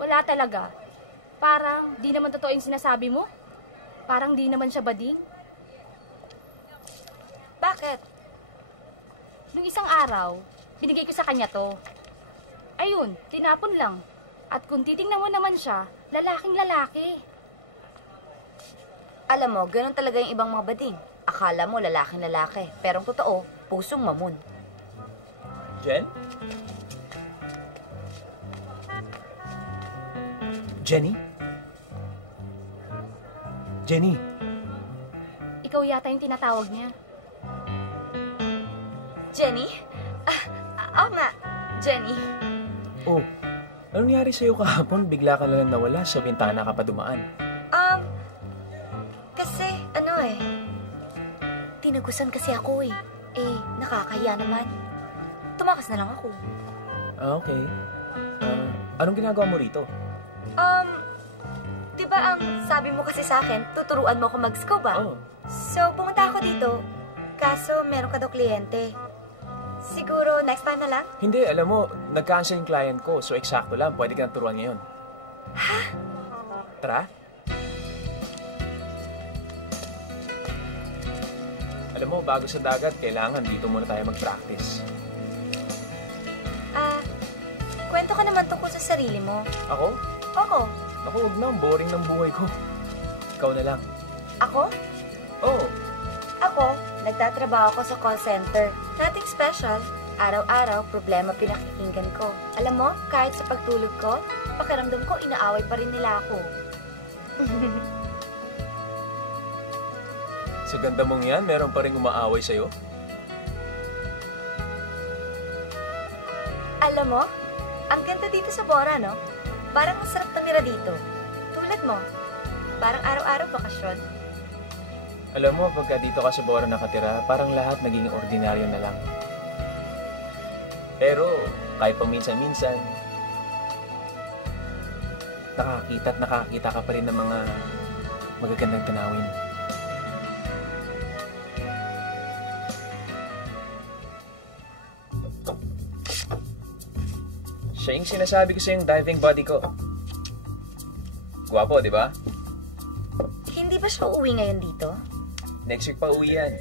Wala talaga. Parang di naman totoo yung sinasabi mo. Parang di naman siya bading. Bakit? Nung isang araw, binigay ko sa kanya to. Ayun, tinapon lang. At kung titingnan mo naman siya, lalaking lalaki. Alam mo, ganun talaga yung ibang mga bading. Akala mo lalaking lalaki. Pero ang totoo, pusong mamon. Jen? Jenny? Jenny? Ikaw yata yung tinatawag niya. Jenny? Oo nga, Jenny. Oh, anong nangyari sa'yo kahapon? Bigla ka na lang nawala, sa bintana ka pa dumaan. Kasi, tinagusan kasi ako eh. Nakakahiya naman. Tumakas na lang ako. Okay. Anong ginagawa mo rito? Diba ang sabi mo kasi sa akin, tuturuan mo ako mag-scuba? Oh. So, pumunta ako dito. Kaso, meron ka daw kliyente. Siguro, next time na lang? Hindi, alam mo, nag-cancel yung client ko, so eksakto lang, pwede ka nang turuan ngayon. Ha? Tara? Alam mo, bago sa dagat, kailangan dito muna tayo mag-practice. Kwento ka naman tungkol sa sarili mo. Ako? Oo. Ako, huwag na, ang boring ng buhay ko. Ikaw na lang. Ako? Oo. Ako, nagtatrabaho ko sa call center. Nothing special. Araw-araw, problema pinakikinggan ko. Alam mo, kahit sa pagtulog ko, pakiramdam ko, inaaway pa rin nila ako. Sa ganda mong yan, meron pa rin umaaway sa'yo? Alam mo, ang ganda dito sa Bora, no? Parang masarap tumira dito. Tulad mo, parang araw-araw bakasyon. Alam mo, pagka dito ka sa Bora nakatira, parang lahat naging ordinaryo na lang. Pero, kahit paminsan-minsan, nakakita at nakakita ka pa rin ng mga magagandang tanawin. Siya yung sinasabi ko sa yung diving buddy ko. Gwapo, di ba? Hindi ba siya uuwi ngayon dito? Next week pa uwi yan.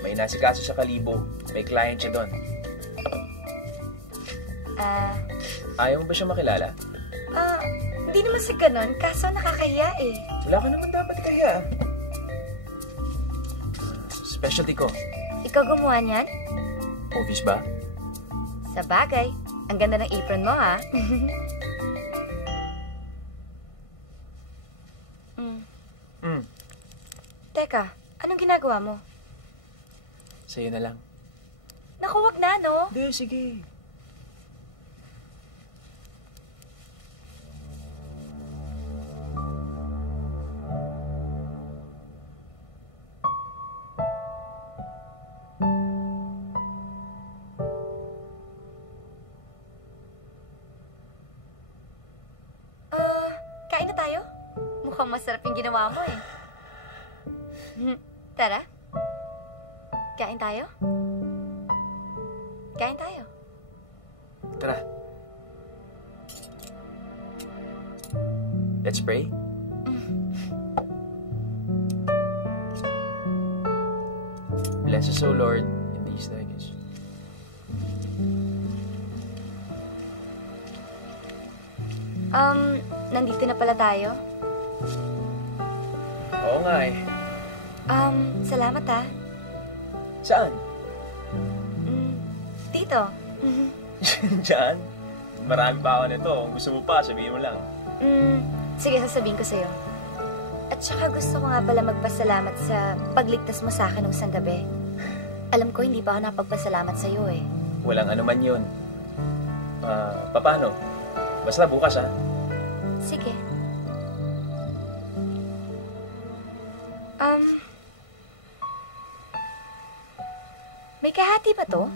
May nasikaso sa Kalibo. May client siya doon. Ayaw mo ba siya makilala? Hindi naman sa ganun, kaso nakakahiya eh. Wala ka naman dapat ikahiya. Specialty ko. Ikaw gumawa niyan? Obvious ba? Sa bagay. Ang ganda ng apron mo, ha? Teka, anong ginagawa mo? Sa'yo na lang. Naku, wag na, no? Hindi, sige. Kain na tayo? Mukhang masarap yung ginawa mo, eh. Tara. Kain tayo? Kain tayo. Tara. Let's pray. Bless us, O Lord, in these thy gifts. Nandito na pala tayo? Oo nga eh. Salamat ha. Saan? Dito. Diyan? Marami pa ako nito. Kung gusto mo pa, sabihin mo lang. Sige, sasabihin ko sa'yo. At saka gusto ko nga pala magpasalamat sa pagligtas mo sa akin nung isang gabi. Alam ko, hindi pa ako napagpasalamat sa'yo eh. Walang anuman yun. Paano? Basta bukas ha? Sige. May kahati ba to?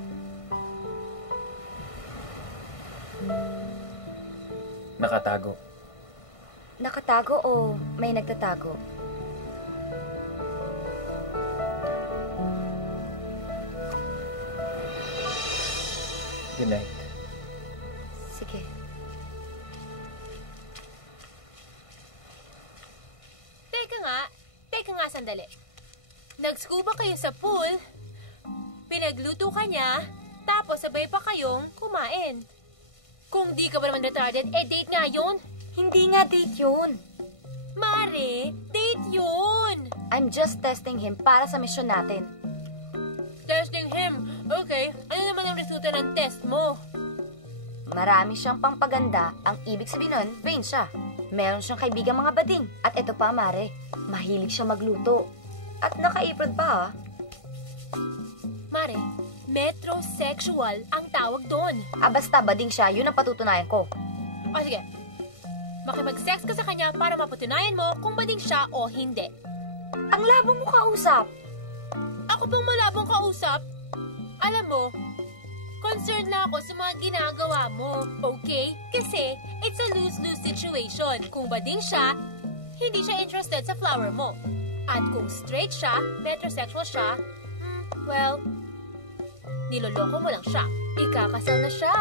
Nakatago. Nakatago o may nagtatago? Good night. Sige. Teka nga sandali. Nag-scuba kayo sa pool, pinagluto ka niya, tapos sabay pa kayong kumain. Kung di ka ba naman retarded, date nga yun? Hindi nga date yun. Mare, date yun! I'm just testing him para sa mission natin. Testing him? test mo. Marami siyang pangpaganda. Ang ibig sabihin nun, vain siya. Meron siyang kaibigang mga bading. At eto pa, Mare, mahilig siya magluto. At naka-apron pa, ha? Mare, metrosexual ang tawag doon. Basta bading siya, yun ang patutunayan ko. O sige, makipag-sex ka sa kanya para mapatunayan mo kung bading siya o hindi. Ang labong mo kausap. Ako bang malabong kausap? Alam mo, concerned na ako sa mga ginagawa mo, okay? Kasi it's a lose-lose situation. Kung bading siya, hindi siya interested sa flower mo. At kung straight siya, metrosexual siya, well, niloloko mo lang siya. Ikakasal na siya.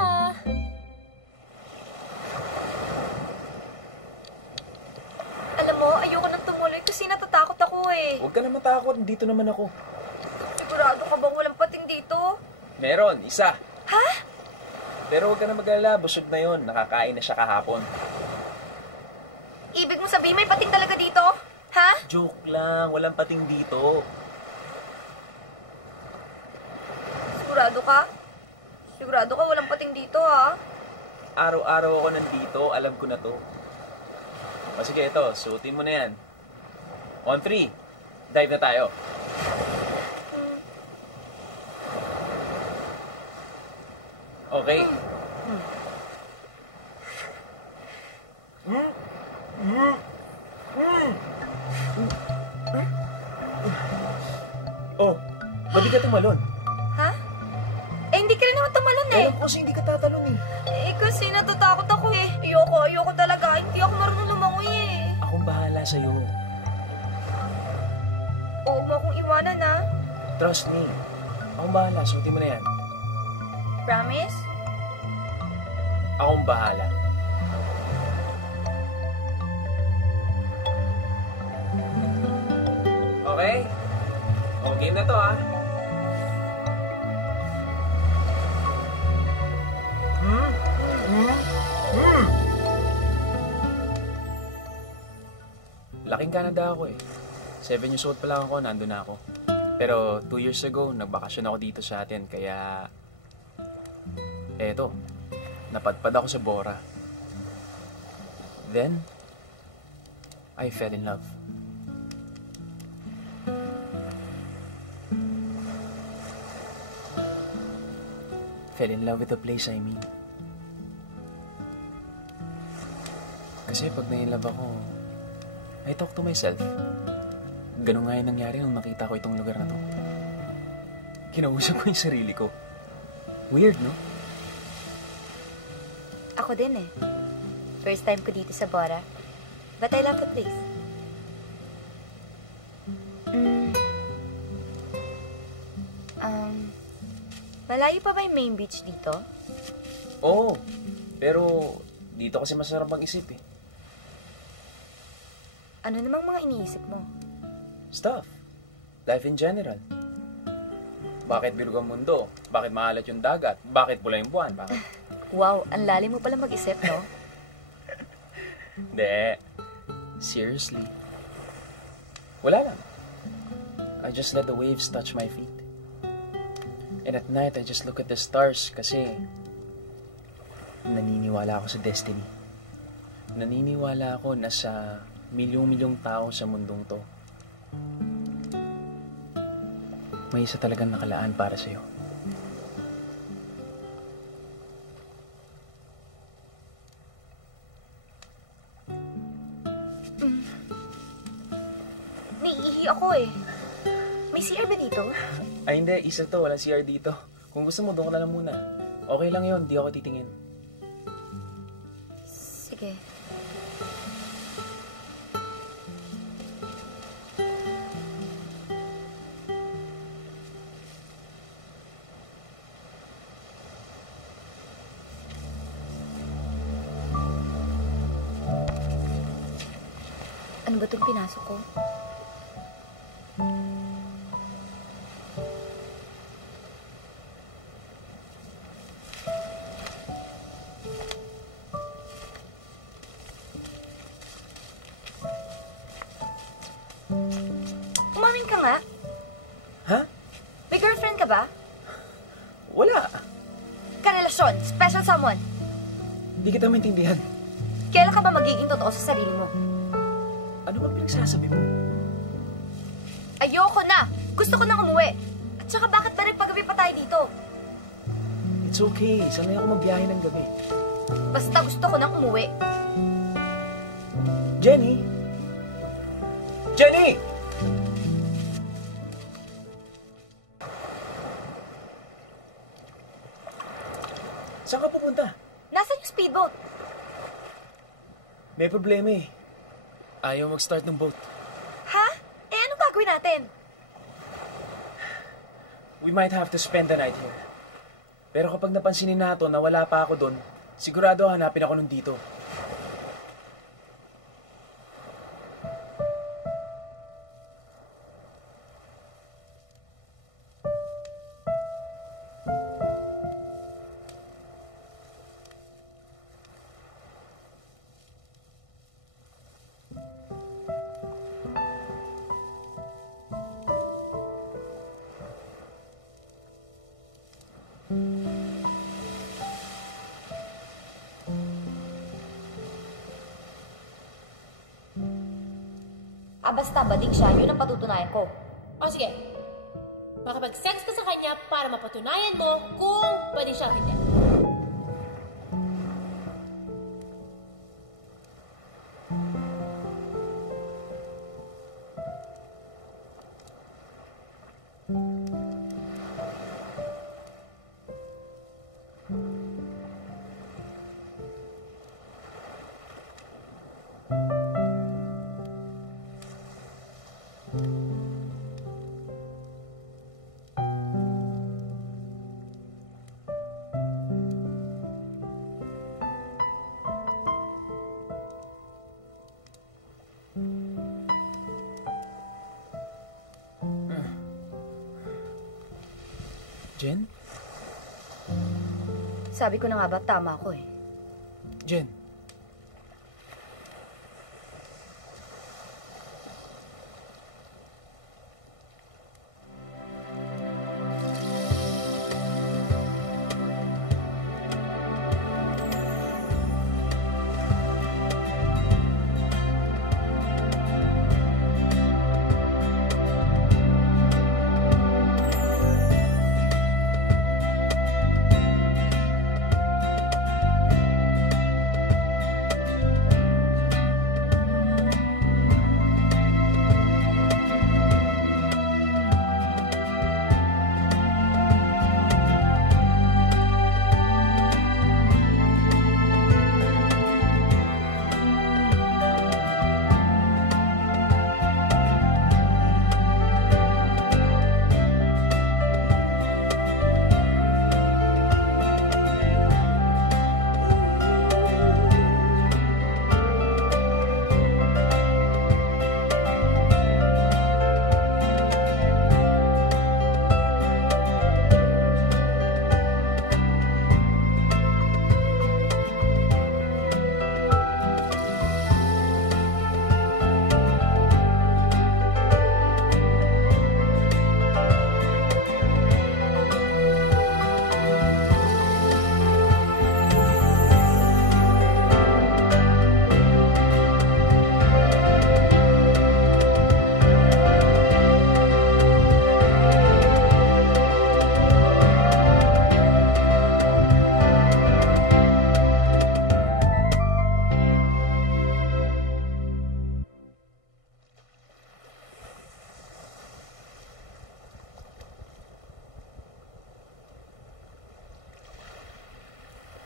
Alam mo, ayoko nang tumuloy kasi natatakot ako eh. Huwag ka na matakot, dito naman ako. Sigurado ka bang walang pating dito? Meron, isa. Ha? Pero huwag ka na mag-alala, busog na yon. Nakakain na siya kahapon. Ibig mo sabihin may pating talaga dito? Ha? Joke lang, walang pating dito. Sigurado ka? Sigurado ka walang pating dito, ha? Araw-araw ako nandito, alam ko na to. O sige, ito, suotin mo na yan. On 3, dive na tayo. Okay. Oh, ba't di ka tumalon? Ha? Eh, hindi ka rin naman tumalon eh. Alam ko kasi hindi ka tatalon eh. Eh, kasi natatakot ako eh. Ayoko talaga. Hindi ako marunong lumangoy eh. Akong bahala sa'yo. Huwag mo akong iwanan, ha? Trust me. Akong bahala, suotin mo na yan. Promise? Akong bahala. Okay? O, game na to, ha? Laking Canada ako eh. 7 years old pa lang ako, nandun na ako. Pero 2 years ago, nagbakasyon ako dito sa atin, kaya... Eto, napadpad ako sa Bora. Then, I fell in love. Fell in love with the place I mean. Kasi pag na-in-love ako, I talk to myself. Ganun nga yung nangyari nung nakita ko itong lugar na to. Kinausap ko yung sarili ko. Weird, no? Ako din eh. First time ko dito sa Bora. But I love the place. Malayo pa ba yung main beach dito? Oo. Pero dito kasi masarap mag-isip eh. Ano namang mga iniisip mo? Stuff. Life in general. Bakit bilog ang mundo? Bakit maalat yung dagat? Bakit pula yung buwan? Bakit? Wow, ang lalim mo pala mag-isip, no? Hindi. Seriously. Wala lang. I just let the waves touch my feet. And at night, I just look at the stars kasi naniniwala ako sa destiny. Naniniwala ako na sa milyong-milyong tao sa mundong to, may isa talagang nakalaan para sa'yo. Naiihi ako eh. May CR ba dito? Ay hindi, isa to. Walang CR dito. Kung gusto mo, doon ka na lang muna. Okay lang yun, di ako titingin. Sige. Ano ba itong pinasok ko? Umamin ka nga. Ha? May girlfriend ka ba? Wala. Karelasyon, special someone. Hindi kita maintindihan. Kailan ka ba magiging totoo sa sarili mo? Ano ba pinagsasabi mo? Ayoko na! Gusto ko nang umuwi. At saka bakit ba nagpagabi pa tayo dito? It's okay. Sanay ako magbiyahe ng gabi. Basta gusto ko nang umuwi. Jenny! Jenny! Saan ka pupunta? Nasaan yung speedboat? May problema eh. Ayaw mag-start ng boat. Ha? Eh, anong gagawin natin? We might have to spend the night here. Pero kapag napansinin nato na wala pa ako doon, sigurado hanapin ako nun dito. Basta bading siya, yun ang patutunayan ko. O sige, makapag-sex ka sa kanya para mapatunayan mo kung pwede siya o hindi. Jen? Sabi ko na nga ba, tama ako eh. Jen?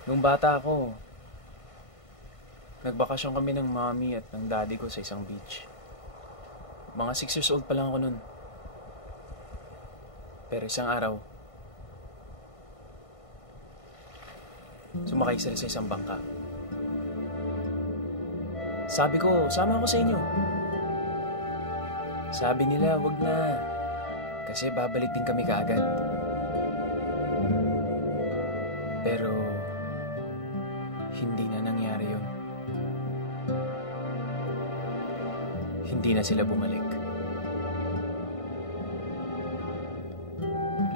Nung bata ako, nagbakasyon kami ng mommy at ng daddy ko sa isang beach. Mga 6 years old pa lang ako nun. Pero isang araw, sumakay sila sa isang bangka. Sabi ko, sama ako sa inyo. Sabi nila, wag na. Kasi babalik din kami kaagad. Pero hindi na nangyari yun. Hindi na sila bumalik.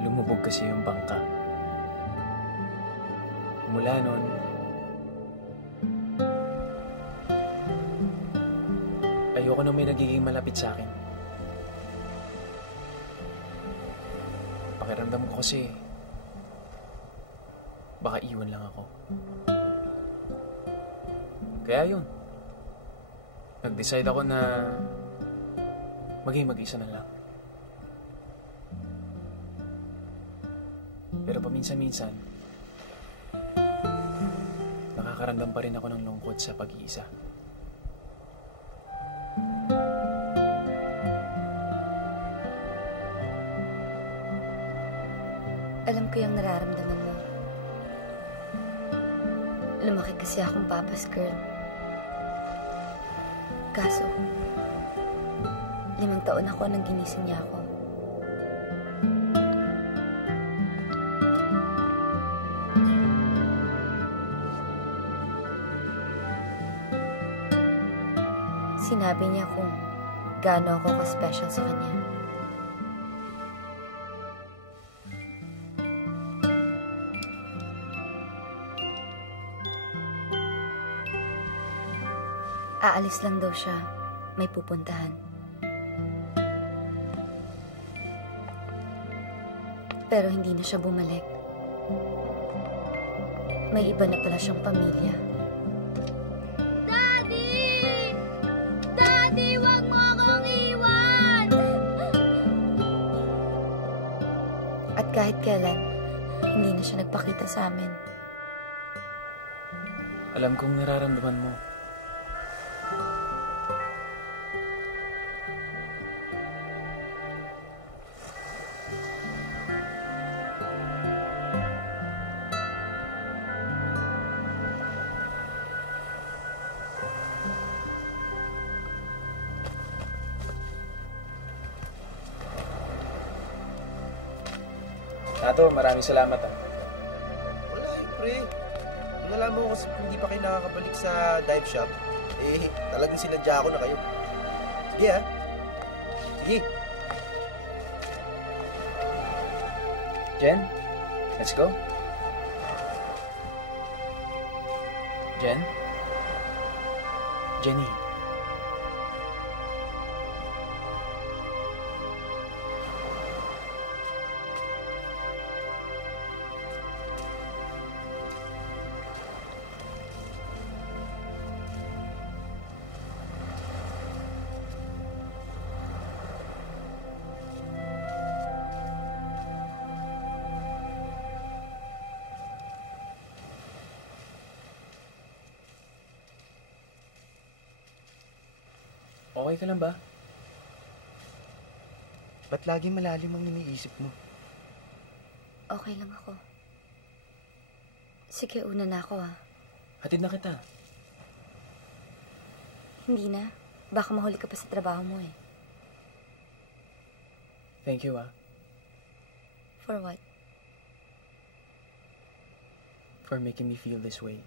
Lumubog kasi yung bangka. Mula nun, ayoko na may nagiging malapit sa akin. Pakiramdam ko kasi, baka iwan lang ako. Kaya yun, nag-decide ako na maging mag-isa na lang. Pero paminsan-minsan, nakakaramdam pa rin ako ng lungkot sa pag-iisa. Alam ko yung nararamdaman mo. Lumaki kasi akong papa's girl. Kaso, 5 taon ako nang ginising niya ako. Sinabi niya kung gaano ako ka-special sa kanya. Aalis lang daw siya. May pupuntahan. Pero hindi na siya bumalik. May iba na pala siyang pamilya. Daddy! Daddy, wag mo akong iwan! At kahit kailan, hindi na siya nagpakita sa amin. Alam kong nararamdaman mo. Tato, maraming salamat ah. Wala yun, pre. Nung nalaman ko kasi hindi pa kayo nakakabalik sa dive shop, eh, talagang sinadya ako na kayo. Sige ah. Sige. Jen, let's go. Jen? Jenny. Okay ka lang ba? Ba't lagi malalim ang iniisip mo? Okay lang ako. Sige, una na ako ah. Hatid na kita. Hindi na. Baka mahuli ka pa sa trabaho mo eh. Thank you ah. For what? For making me feel this way.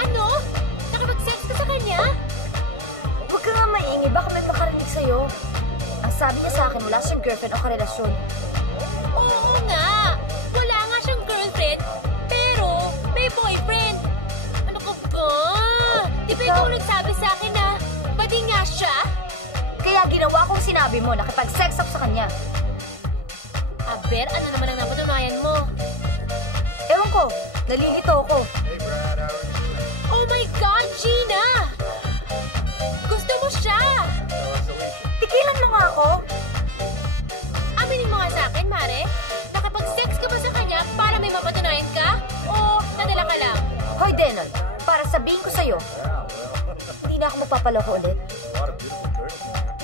Ano? Nakapag-sex ka sa kanya? Huwag ka nga maingay. Baka may makarinig sa'yo. Ang sabi niya sa akin, wala siyang girlfriend o karelasyon. Oo nga. Wala nga siyang girlfriend, pero may boyfriend. Ano ka ba? Di ba ikaw nagsabi sa akin na bading nga siya? Kaya ginawa kong sinabi mo, nakipag-sex up sa kanya. Aber, ano naman ang napatunayan mo? Ewan ko, nalilito ako. Oh my God, Gina! Gusto mo siya! Tigilan mo nga ako. Aminin mo nga sa akin, Mare. Nakapag-sex ka ba sa kanya para may mapatunayan ka? O nadala ka lang? Hoy, Denon, para sabihin ko sa'yo, hindi na ako mapapaloko ulit.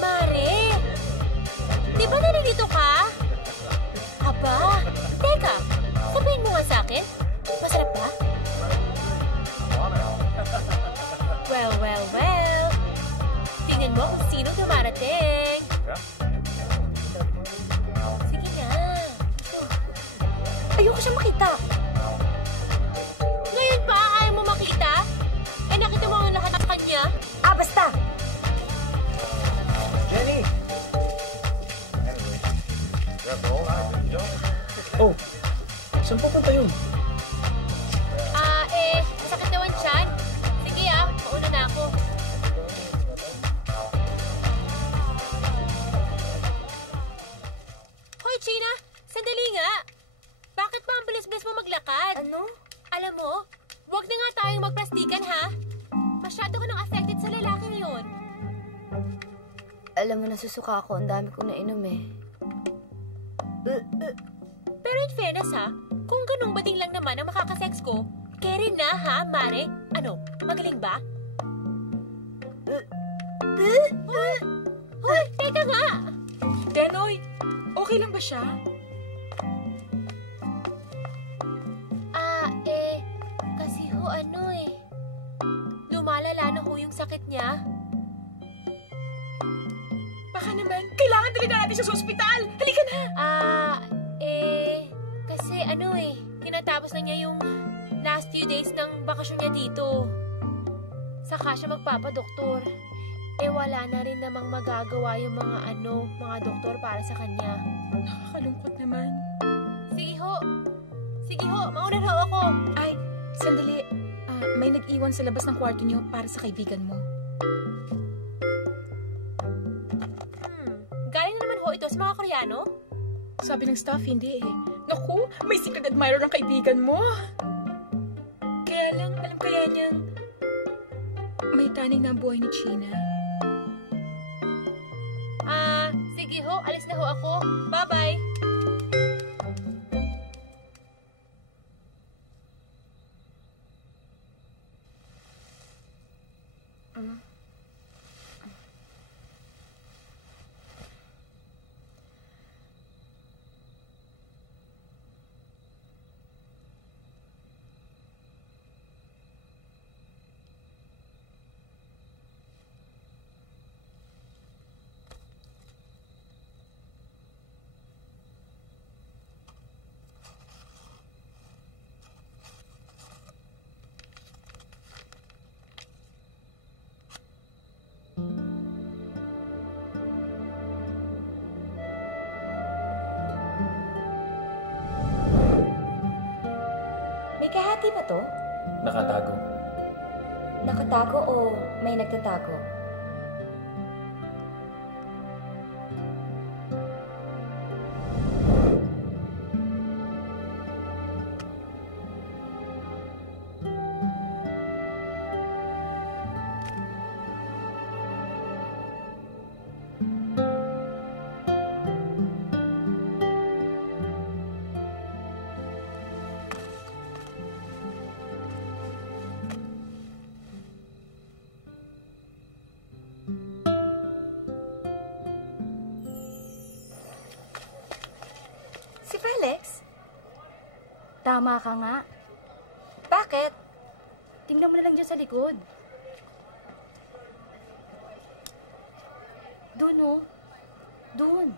Mare! Di ba nalilito ka? Aba, teka, sabihin mo nga sa akin, masarap ba? Well, well, well. Tingnan mo kung sino dumarating. Sige na. Ayoko siya makita. Ngayon pa, ayaw mo makita? Eh, nakita mo ang lahat sa kanya? Basta! Jenny! Oh, saan pupunta yun? Masakit naman siyan. Sige mauna na ako. Hoy, Gina! Sandali nga! Bakit pa ang bilis-bilis mo maglakad? Ano? Alam mo, huwag na nga tayong magplastikan, ha? Masyado ka nang affected sa lalaking yun. Alam mo, nasusuka ako. Ang dami kong nainom eh. Pero in fairness, ha? Kung ganung bading lang naman ang makakasex ko, carry na, ha, Mare? Ano, magaling ba? Hoy, teka nga! Denoy, okay lang ba siya? Kasi ho, lumalala na ho yung sakit niya. Baka naman, kailangan dali na natin siya sa ospital! Halika na! Kasi tinatapos na niya yung last few days ng bakasyon niya dito. Saka siya magpapadoktor. Wala na rin namang magagawa yung mga doktor para sa kanya. Nakakalungkot naman. Sige ho, mauna ho ako. Ay, sandali. May nag-iwan sa labas ng kwarto niyo para sa kaibigan mo. Galing na naman ho ito sa mga Koreano? Sabi ng staff, hindi eh. Naku, may secret admirer ang kaibigan mo. Kaya lang, alam kaya niyang may taning na ang buhay ni Gina. Sige ho, alis na ho ako. Bye-bye. May kahati ba to? Nakatago. Nakatago o may nagtatago? Si Felix? Tama ka nga. Bakit? Tingnan mo na lang dyan sa likod. Doon, oh. Doon.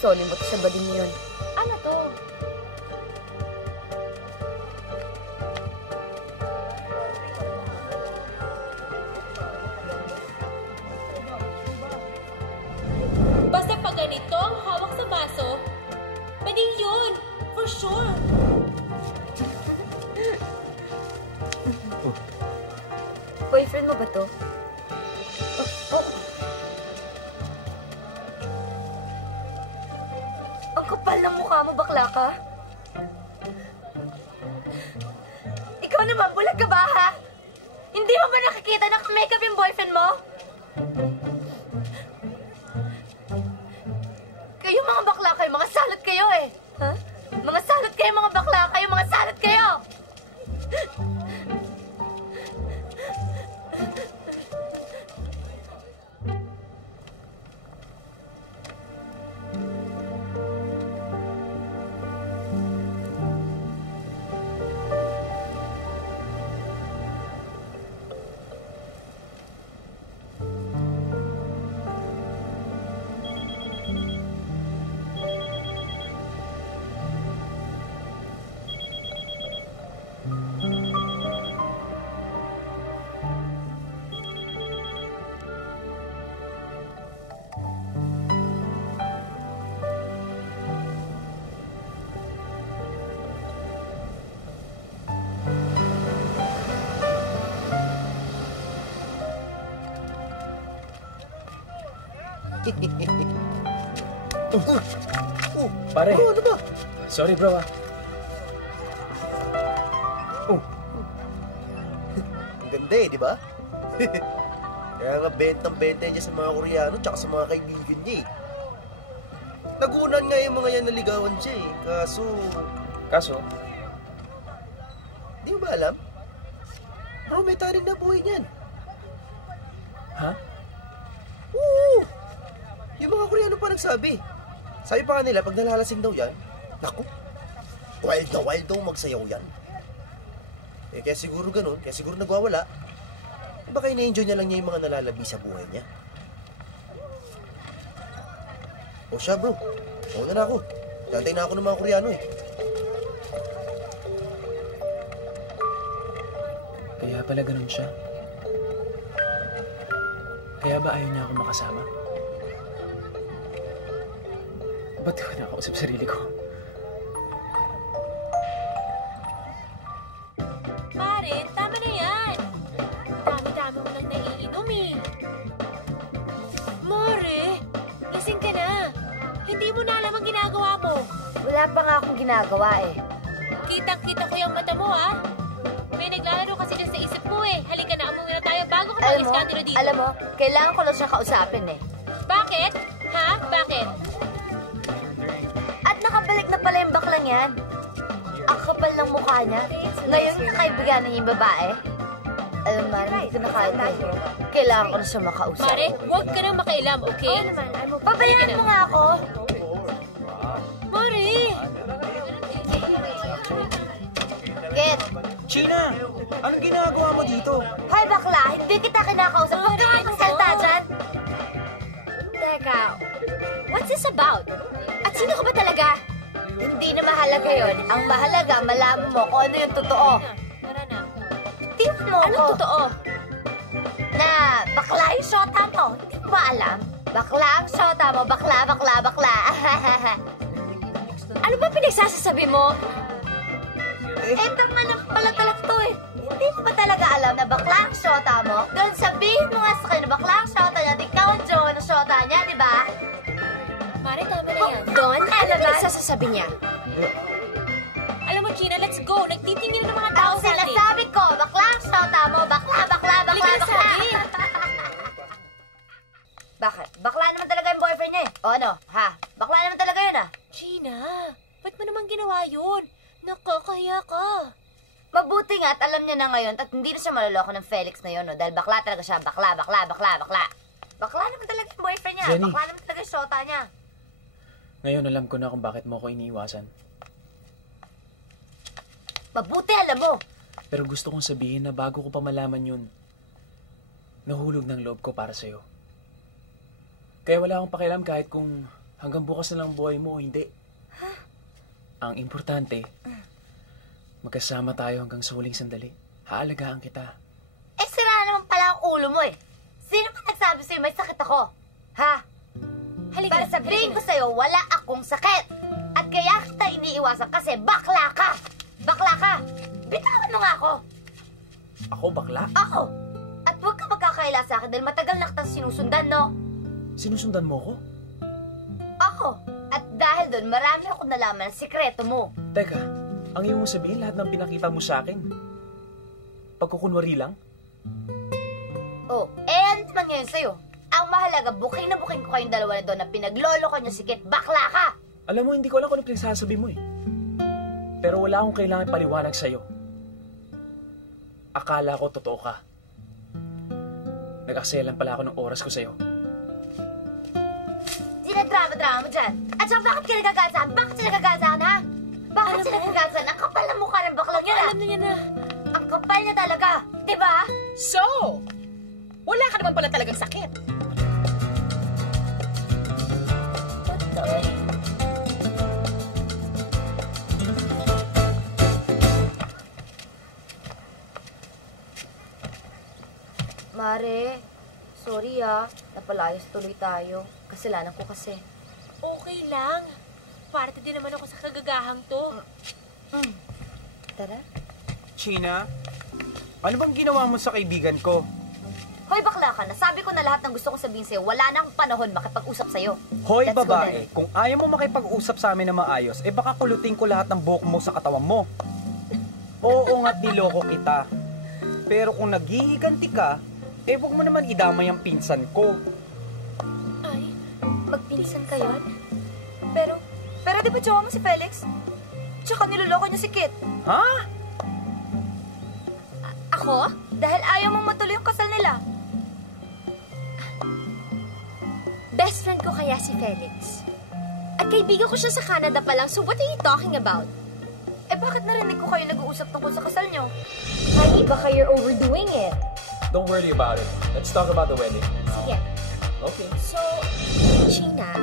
Solimot sa bading yun. Ano to? Basta pag ganito ang hawak sa baso, bading yun! For sure! Boyfriend mo ba to? kapal ng mukha mo, bakla ka. Ikaw naman, bulag ka ba, ha? Hindi mo ba nakikita na makeup yung boyfriend mo? Kayo mga bakla kayo, mga salot kayo eh. Ha? Mga salot kayo, mga bakla kayo, mga salot kayo! Pare. Bro, ano ba? Sorry, bro, ah. Ang ganda eh, di ba? Kaya nga bentang-benta niya sa mga Koreano tsaka sa mga kaibigan niya eh. Nagunan nga yung mga yan naligawan siya eh. Kaso? Di mo ba alam? Bro, may taring na buhay niyan. Ha? Oo! Yung mga Koreano pa nagsabi. Sabi pa nga nila, pag nalalasing daw yan, naku, wild daw magsayaw yan. Eh, kaya siguro ganun, kaya siguro nagwawala. Baka ina-enjoy niya lang niya yung mga nalalabi sa buhay niya. O siya, bro. Mauna na ako. Dantay na ako ng mga Koreano eh. Kaya pala ganun siya. Kaya ba ayaw niya ako makasama? Ba't ko nakausap sarili ko? Pare, tama na yan. Dami-dami mo lang naiinom eh. Mare, gising ka na. Hindi mo na alam ang ginagawa mo. Wala pa nga akong ginagawa eh. Kitang-kita ko yung mata mo, ha? May naglalaro kasi dyan sa isip mo eh. Halika na, umuwi na tayo bago ka mag-iskandalo dito. Alam mo, kailangan ko lang siya kausapin eh. Bakit? Ha? Bakit? At nakabalik na pala yung baklang yan. Ang kapal ng mukha niya. Ngayon kakaibigan niya yung babae. Alam mo, hindi ko na kaya tayo. Kailangan ko na siya makausap. Mare, huwag ka nang makialam, okay? Pabayaan mo nga ako. Mare! Get! China! Anong ginagawa mo dito? Hay bakla, hindi kita kinakausap. Huwag ka nga magsalita dyan. Teka, what's this about? At sino ka ba talaga? Hindi na mahalaga yon. Ang mahalaga, malaman mo kung ano yung totoo. Tingnan mo Anong totoo? Na bakla yung shota mo. Hindi ko ba alam? Bakla ang shota mo. Bakla. Ano ba pinagsasasabi mo? Eto man ang pala to eh. Hindi mo ba talaga alam na bakla ang shota mo? Doon sabihin mo nga sa kanya na bakla ang shota niya at ikaw ang jowa ng shota niya, di ba? Mare, tama na yan. Doon, ano ba sasasabi niya? Alam mo, Gina, let's go. Nagtitingin ng mga tao Ang sa atin. sinasabi ko, bakla ang shota mo. Bakla. Halika na sa akin. Bakit? Bakla naman talaga yung boyfriend niya eh. O ano, ha? Bakla naman talaga yun ah. Gina, ba't mo naman ginawa yun? Nakakaya ka. Mabuti nga at alam niya na ngayon at hindi na siya maloloko ng Felix na yun, no? Dahil bakla talaga siya. Bakla. Bakla naman talaga yung boyfriend niya. Jenny. Bakla naman talaga yung shota niya. Ngayon alam ko na kung bakit mo ako iniiwasan. Mabuti alam mo. Pero gusto kong sabihin na bago ko pa malaman yun, nahulog ng loob ko para sa'yo. Kaya wala akong pakialam kahit kung hanggang bukas na lang buhay mo o hindi. Ang importante, magkasama tayo hanggang sa huling sandali. Haalagaan kita. Eh, sira naman pala ang ulo mo eh. Sino ba nagsabi sa'yo may sakit ako? Ha? Halika. Para sabihin ko sa'yo, wala akong sakit. At kaya kita iniiwasan kasi bakla ka. Bakla ka. Bitawan mo nga ako. Ako bakla? Ako. At huwag ka magkakaila sa akin dahil matagal na kitang sinusundan, no? Sinusundan mo ko? Ako. At dahil doon, marami akong nalaman ng sikreto mo. Teka, ang iyong mong sabihin lahat ng pinakita mo sa akin? Pagkukunwari lang? Oh, ano naman ngayon sa'yo? Ang mahalaga, booking na booking ko kayong dalawa na doon na pinaglolo ko niyo si Kit. Bakla ka! Alam mo, hindi ko alam kung ano pinagsasabi mo eh. Pero wala akong kailangan paliwanag sa'yo. Akala ko totoo ka. Nag-akselan pala ako ng oras ko sa'yo. Dinadrama-drama mo dyan. At saka bakit ka nagagasahan? Bakit siya nagagasahan, ha? Bakit siya nagagasahan? Ang kapal na mukha ng baklang yun, ha? Alam na yan na. Ang kapal niya talaga. Diba? So, wala ka naman pala talagang sakit. Patay. Mare, sorry napalayas tuloy tayo. Kasalanan ko kasi. Okay lang. Parte din naman ako sa kagagahang to. Tara. China, ano bang ginawa mo sa kaibigan ko? Hoy, bakla ka. Nasabi ko na lahat ng gusto kong sabihin sa'yo. Wala na akong panahon makipag-usap sa'yo. Hoy, Let's go babae, then. kung ayaw mo makipag-usap sa amin na maayos, eh baka kulutin ko lahat ng buhok mo sa katawan mo. Oo nga't niloko kita. Pero kung naghihiganti ka, eh wag mo naman idamay ang pinsan ko. Ay, magpinsan kayo? Pero di ba jowa mo si Felix? Tsaka niloloko niya si Kit. Ha? Ako? Dahil ayaw mong matuloy yung kasal nila. Best friend ko kaya si Felix. At kaibigan ko siya sa Canada pa lang, so what are you talking about? Eh bakit narinig ko kayo nag-uusap tungkol sa kasal nyo? Honey, baka you're overdoing it. Don't worry about it. Let's talk about the wedding. Sige. Okay. So, Gina,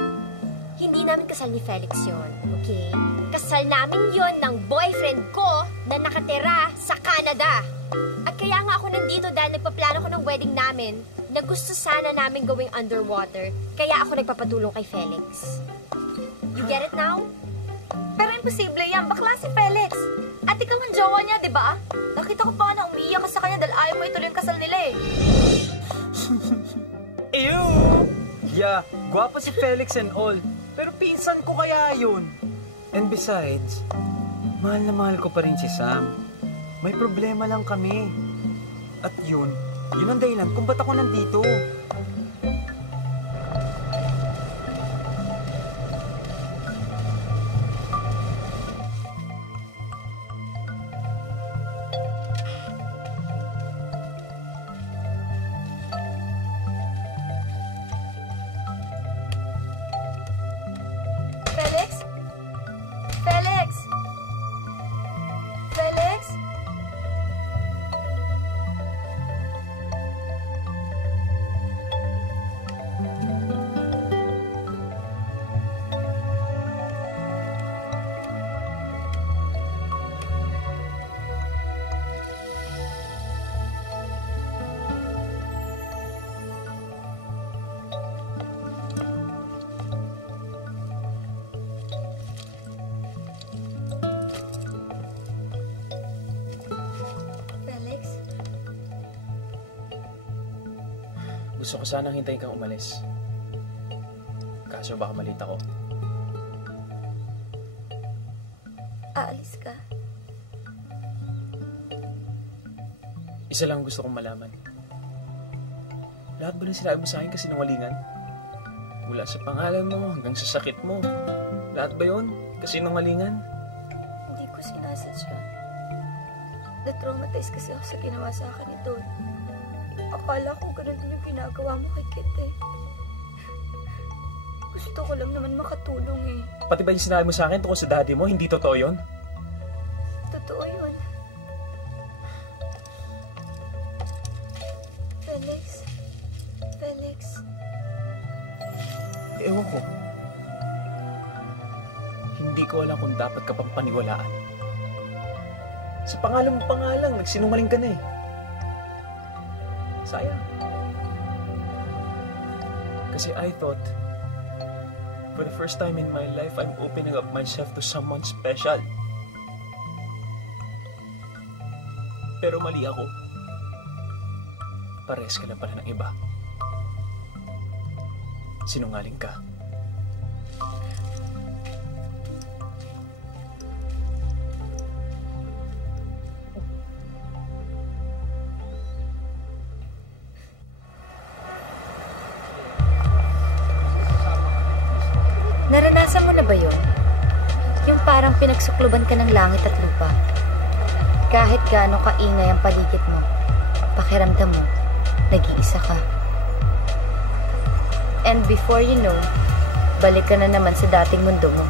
hindi namin kasal ni Felix yon, okay? Kasal namin yon ng boyfriend ko na nakatira sa Canada. At kaya nga ako nandito dahil nagpaplano ko ng wedding namin na gusto sana namin gawing underwater. Kaya ako nagpapatulong kay Felix. You get it now? Pero imposible yan. Bakla si Felix. At ikaw ang jowa niya, di ba? Nakita ko pa nga na umiiyak ka sa kanya dahil ayaw mo ituloy yung kasal nila eh. Ew! Yeah, gwapo si Felix and all. Pero pinsan ko kaya yun. And besides, mahal na mahal ko pa rin si Sam. May problema lang kami. At yun ang dahilan kung ba't ako nandito. Felix? Felix? Felix? Felix? Gusto ko sanang hintayin kang umalis. Kaso baka malita ko. Aalis ka? Isa lang gusto kong malaman. Lahat ba ng sinabi mo sa akin kasi sinungalingan? Mula sa pangalan mo hanggang sa sakit mo. Lahat ba yun? Kasi sinungalingan? Hindi ko sinasadya. Na-traumatize kasi ako sa ginawa sa akin ito. Akala ko ganun din yung ginagawa mo kay Kit eh. Gusto ko lang naman makatulong eh. Pati ba yung sinabi mo sa akin tungkol sa daddy mo, hindi totoo yun? Totoo yun. Felix? Felix? Ewan ko. Hindi ko alam kung dapat ka pang paniwalaan. Sa pangalan mo pa nga lang, nagsinungaling ka na eh. Sayang. Kasi I thought, for the first time in my life, I'm opening up myself to someone special. Pero mali ako. Pares ka lang pala ng iba. Sinungaling ka. Naranasan mo na ba yun? Yung parang pinagsukluban ka ng langit at lupa. Kahit gaano kaingay ang paligid mo, pakiramdam mo, nag-iisa ka. And before you know, balik ka na naman sa dating mundo mo.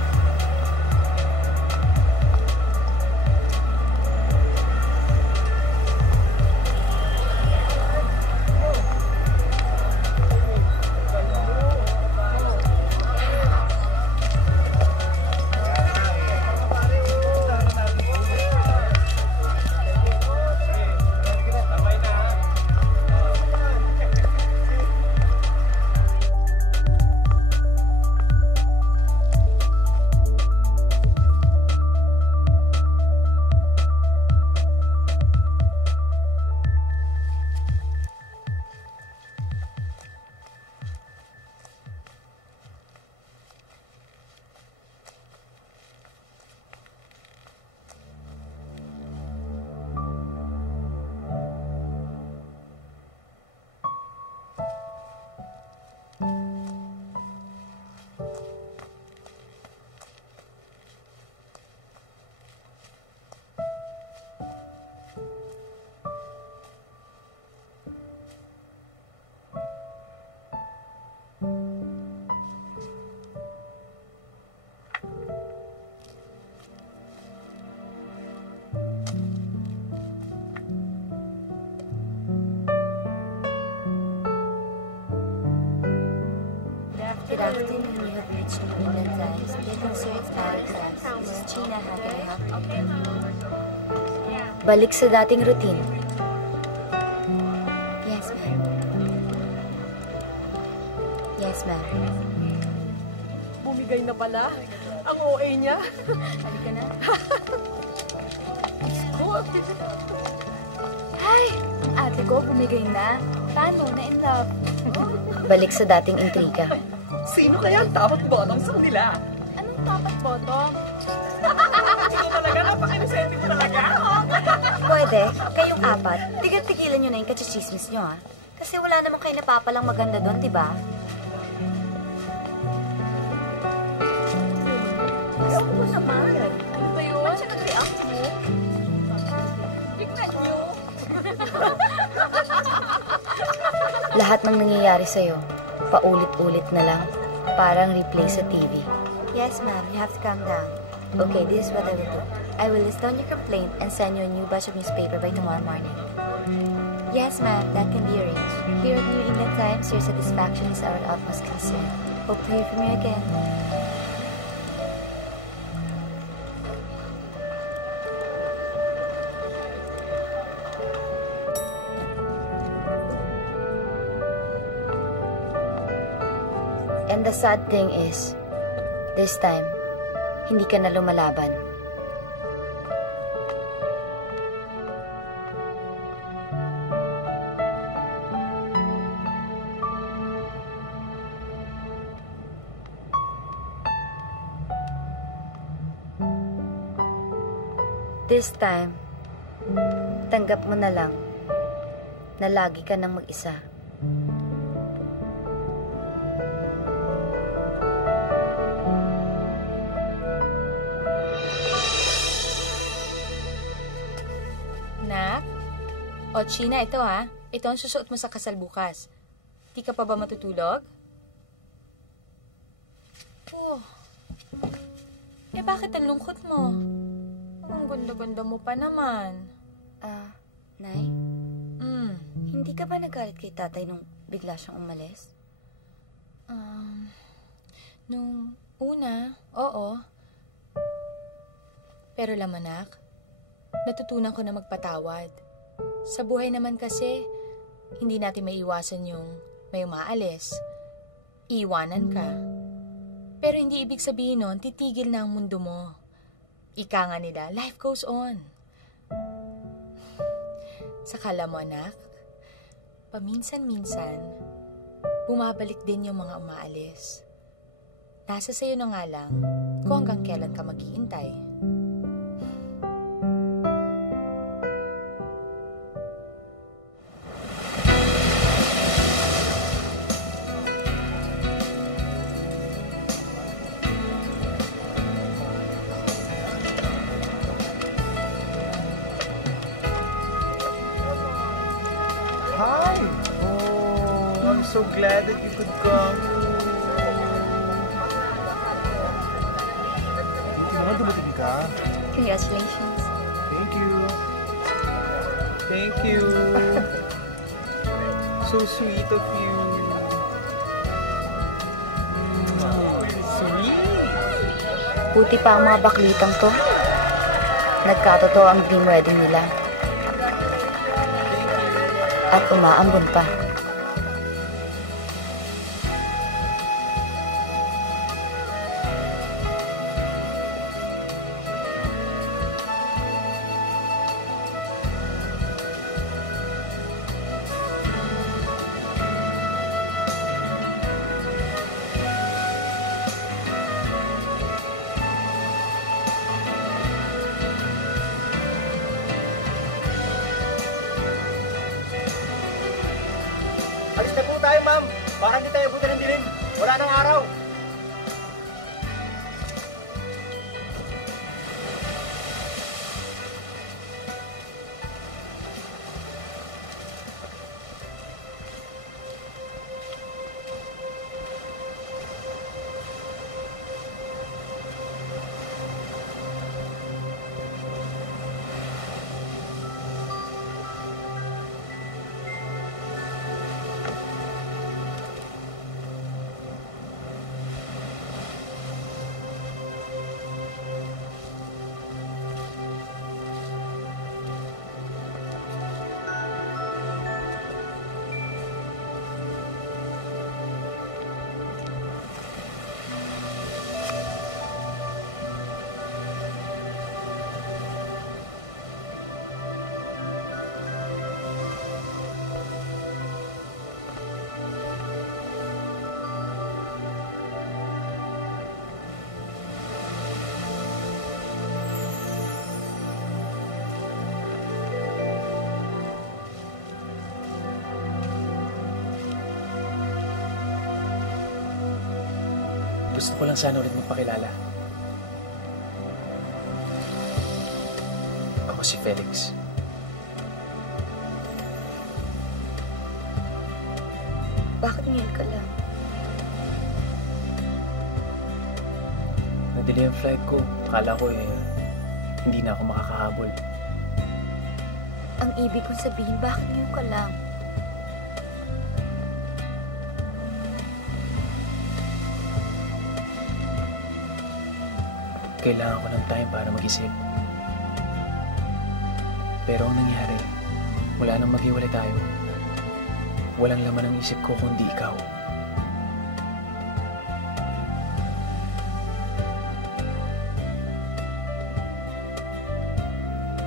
Good afternoon, you have reached New England Times. Your concerns matter to us. This is Gina, how can I help you? Balik sa dating routine. Yes, ma'am. Yes, ma'am. Bumigay na pala ang OA niya. Halika na. Hi! Ang ate ko bumigay na. Paano? Na in love. Balik sa dating intriga. Sino kaya ang tapat bottom sa kanila? Anong tapat bottom? Ikaw talaga, napaka-inosente mo talaga. Pwede, kayong apat, tigilan nyo na yung kachichismis nyo, ha? Kasi wala naman kayo napapalang maganda doon, di ba? Ayaw ko naman. Ano ba yun? Ba't siya nag-react mo? Tignan nyo. Lahat ng nangyayari sa'yo, paulit-ulit na lang, parang replay sa TV. Yes, ma'am, you have to calm down. Okay, this is what I will do. I will list down your complaint and send you a new batch of newspaper by tomorrow morning. Yes, ma'am, that can be arranged. Here at New England Times, your satisfaction is our utmost concern. Hope to hear from you again. And the sad thing is, this time, hindi ka na lumalaban. This time, tanggap mo na lang na lagi ka nang mag-isa. Nak? O, China, ito ha. Ito ang susuot mo sa kasal bukas. Di ka pa ba matutulog? Oh. Eh, bakit ang lungkot mo? Ang ganda-ganda mo pa naman. Nay? Hindi ka ba nagalit kay tatay nung bigla siyang umalis? Nung una, oo. Pero lamanak, natutunan ko na magpatawad. Sa buhay naman kasi, hindi natin may iwasan yung may umaalis. Iwanan ka. Pero hindi ibig sabihin nun, titigil na ang mundo mo. Ika nga nila, life goes on. Sakala mo, anak, paminsan-minsan, bumabalik din yung mga umaalis. Nasa sayo na nga lang kung hanggang kailan ka maghihintay. so glad that you could come. Buti naman dumating ka. Congratulations. Thank you. Thank you. So sweet of you. Sweet. Buti pa ang mga baklitang to. Nagkatotoo ang dream wedding nila. At umaambon pa. Alis na po tayo, ma'am. Para hindi tayo buta ng dilim. Wala nang araw. Gusto ko lang sana ulit magpakilala. Ako si Felix. Bakit ngayon ka lang? Nadili ang flight ko. Akala ko hindi na ako makakahabol. Ang ibig kong sabihin, bakit ngayon ka lang? Kailangan ko ng time para mag-isip. Pero ang nangyari, mula nang maghiwalay tayo, walang laman ang isip ko kundi ikaw.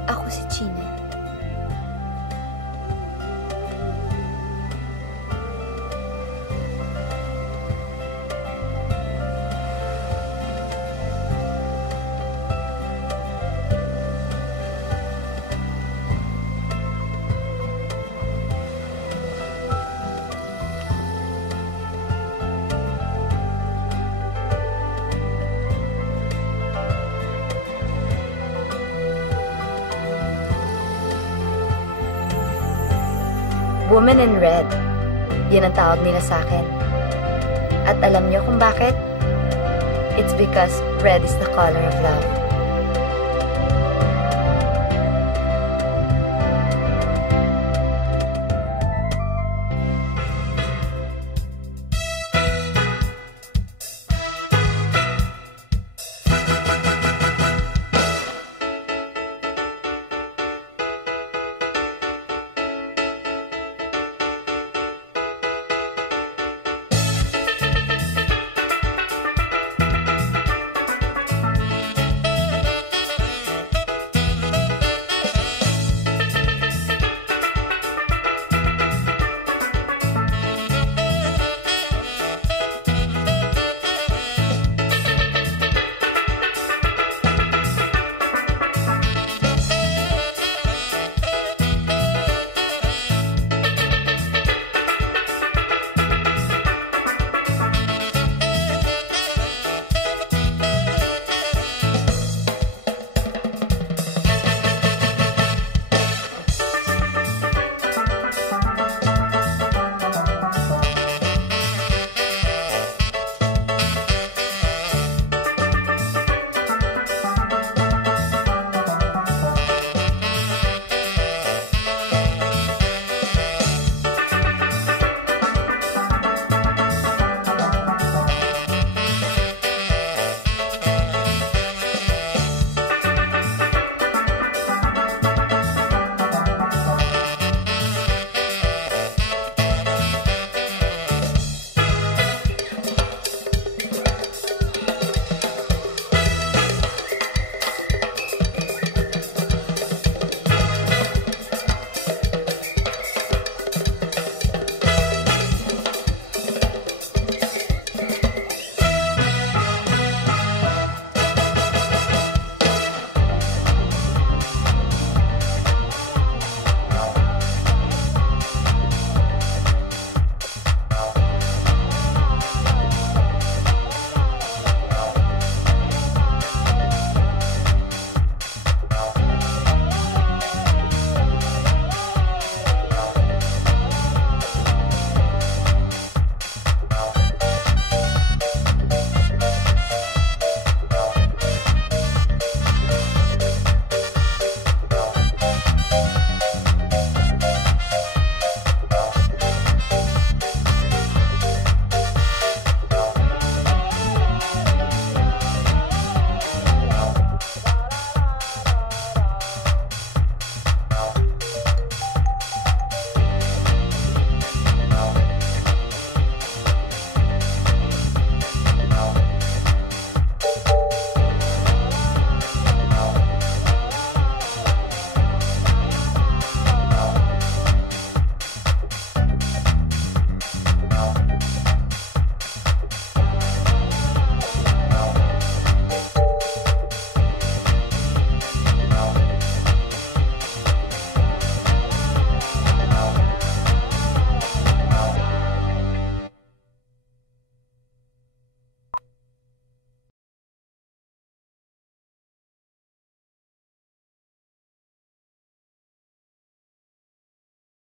Ako si China. Woman in Red. Yun ang tawag nila sa akin. At alam niyo kung bakit? It's because red is the color of love.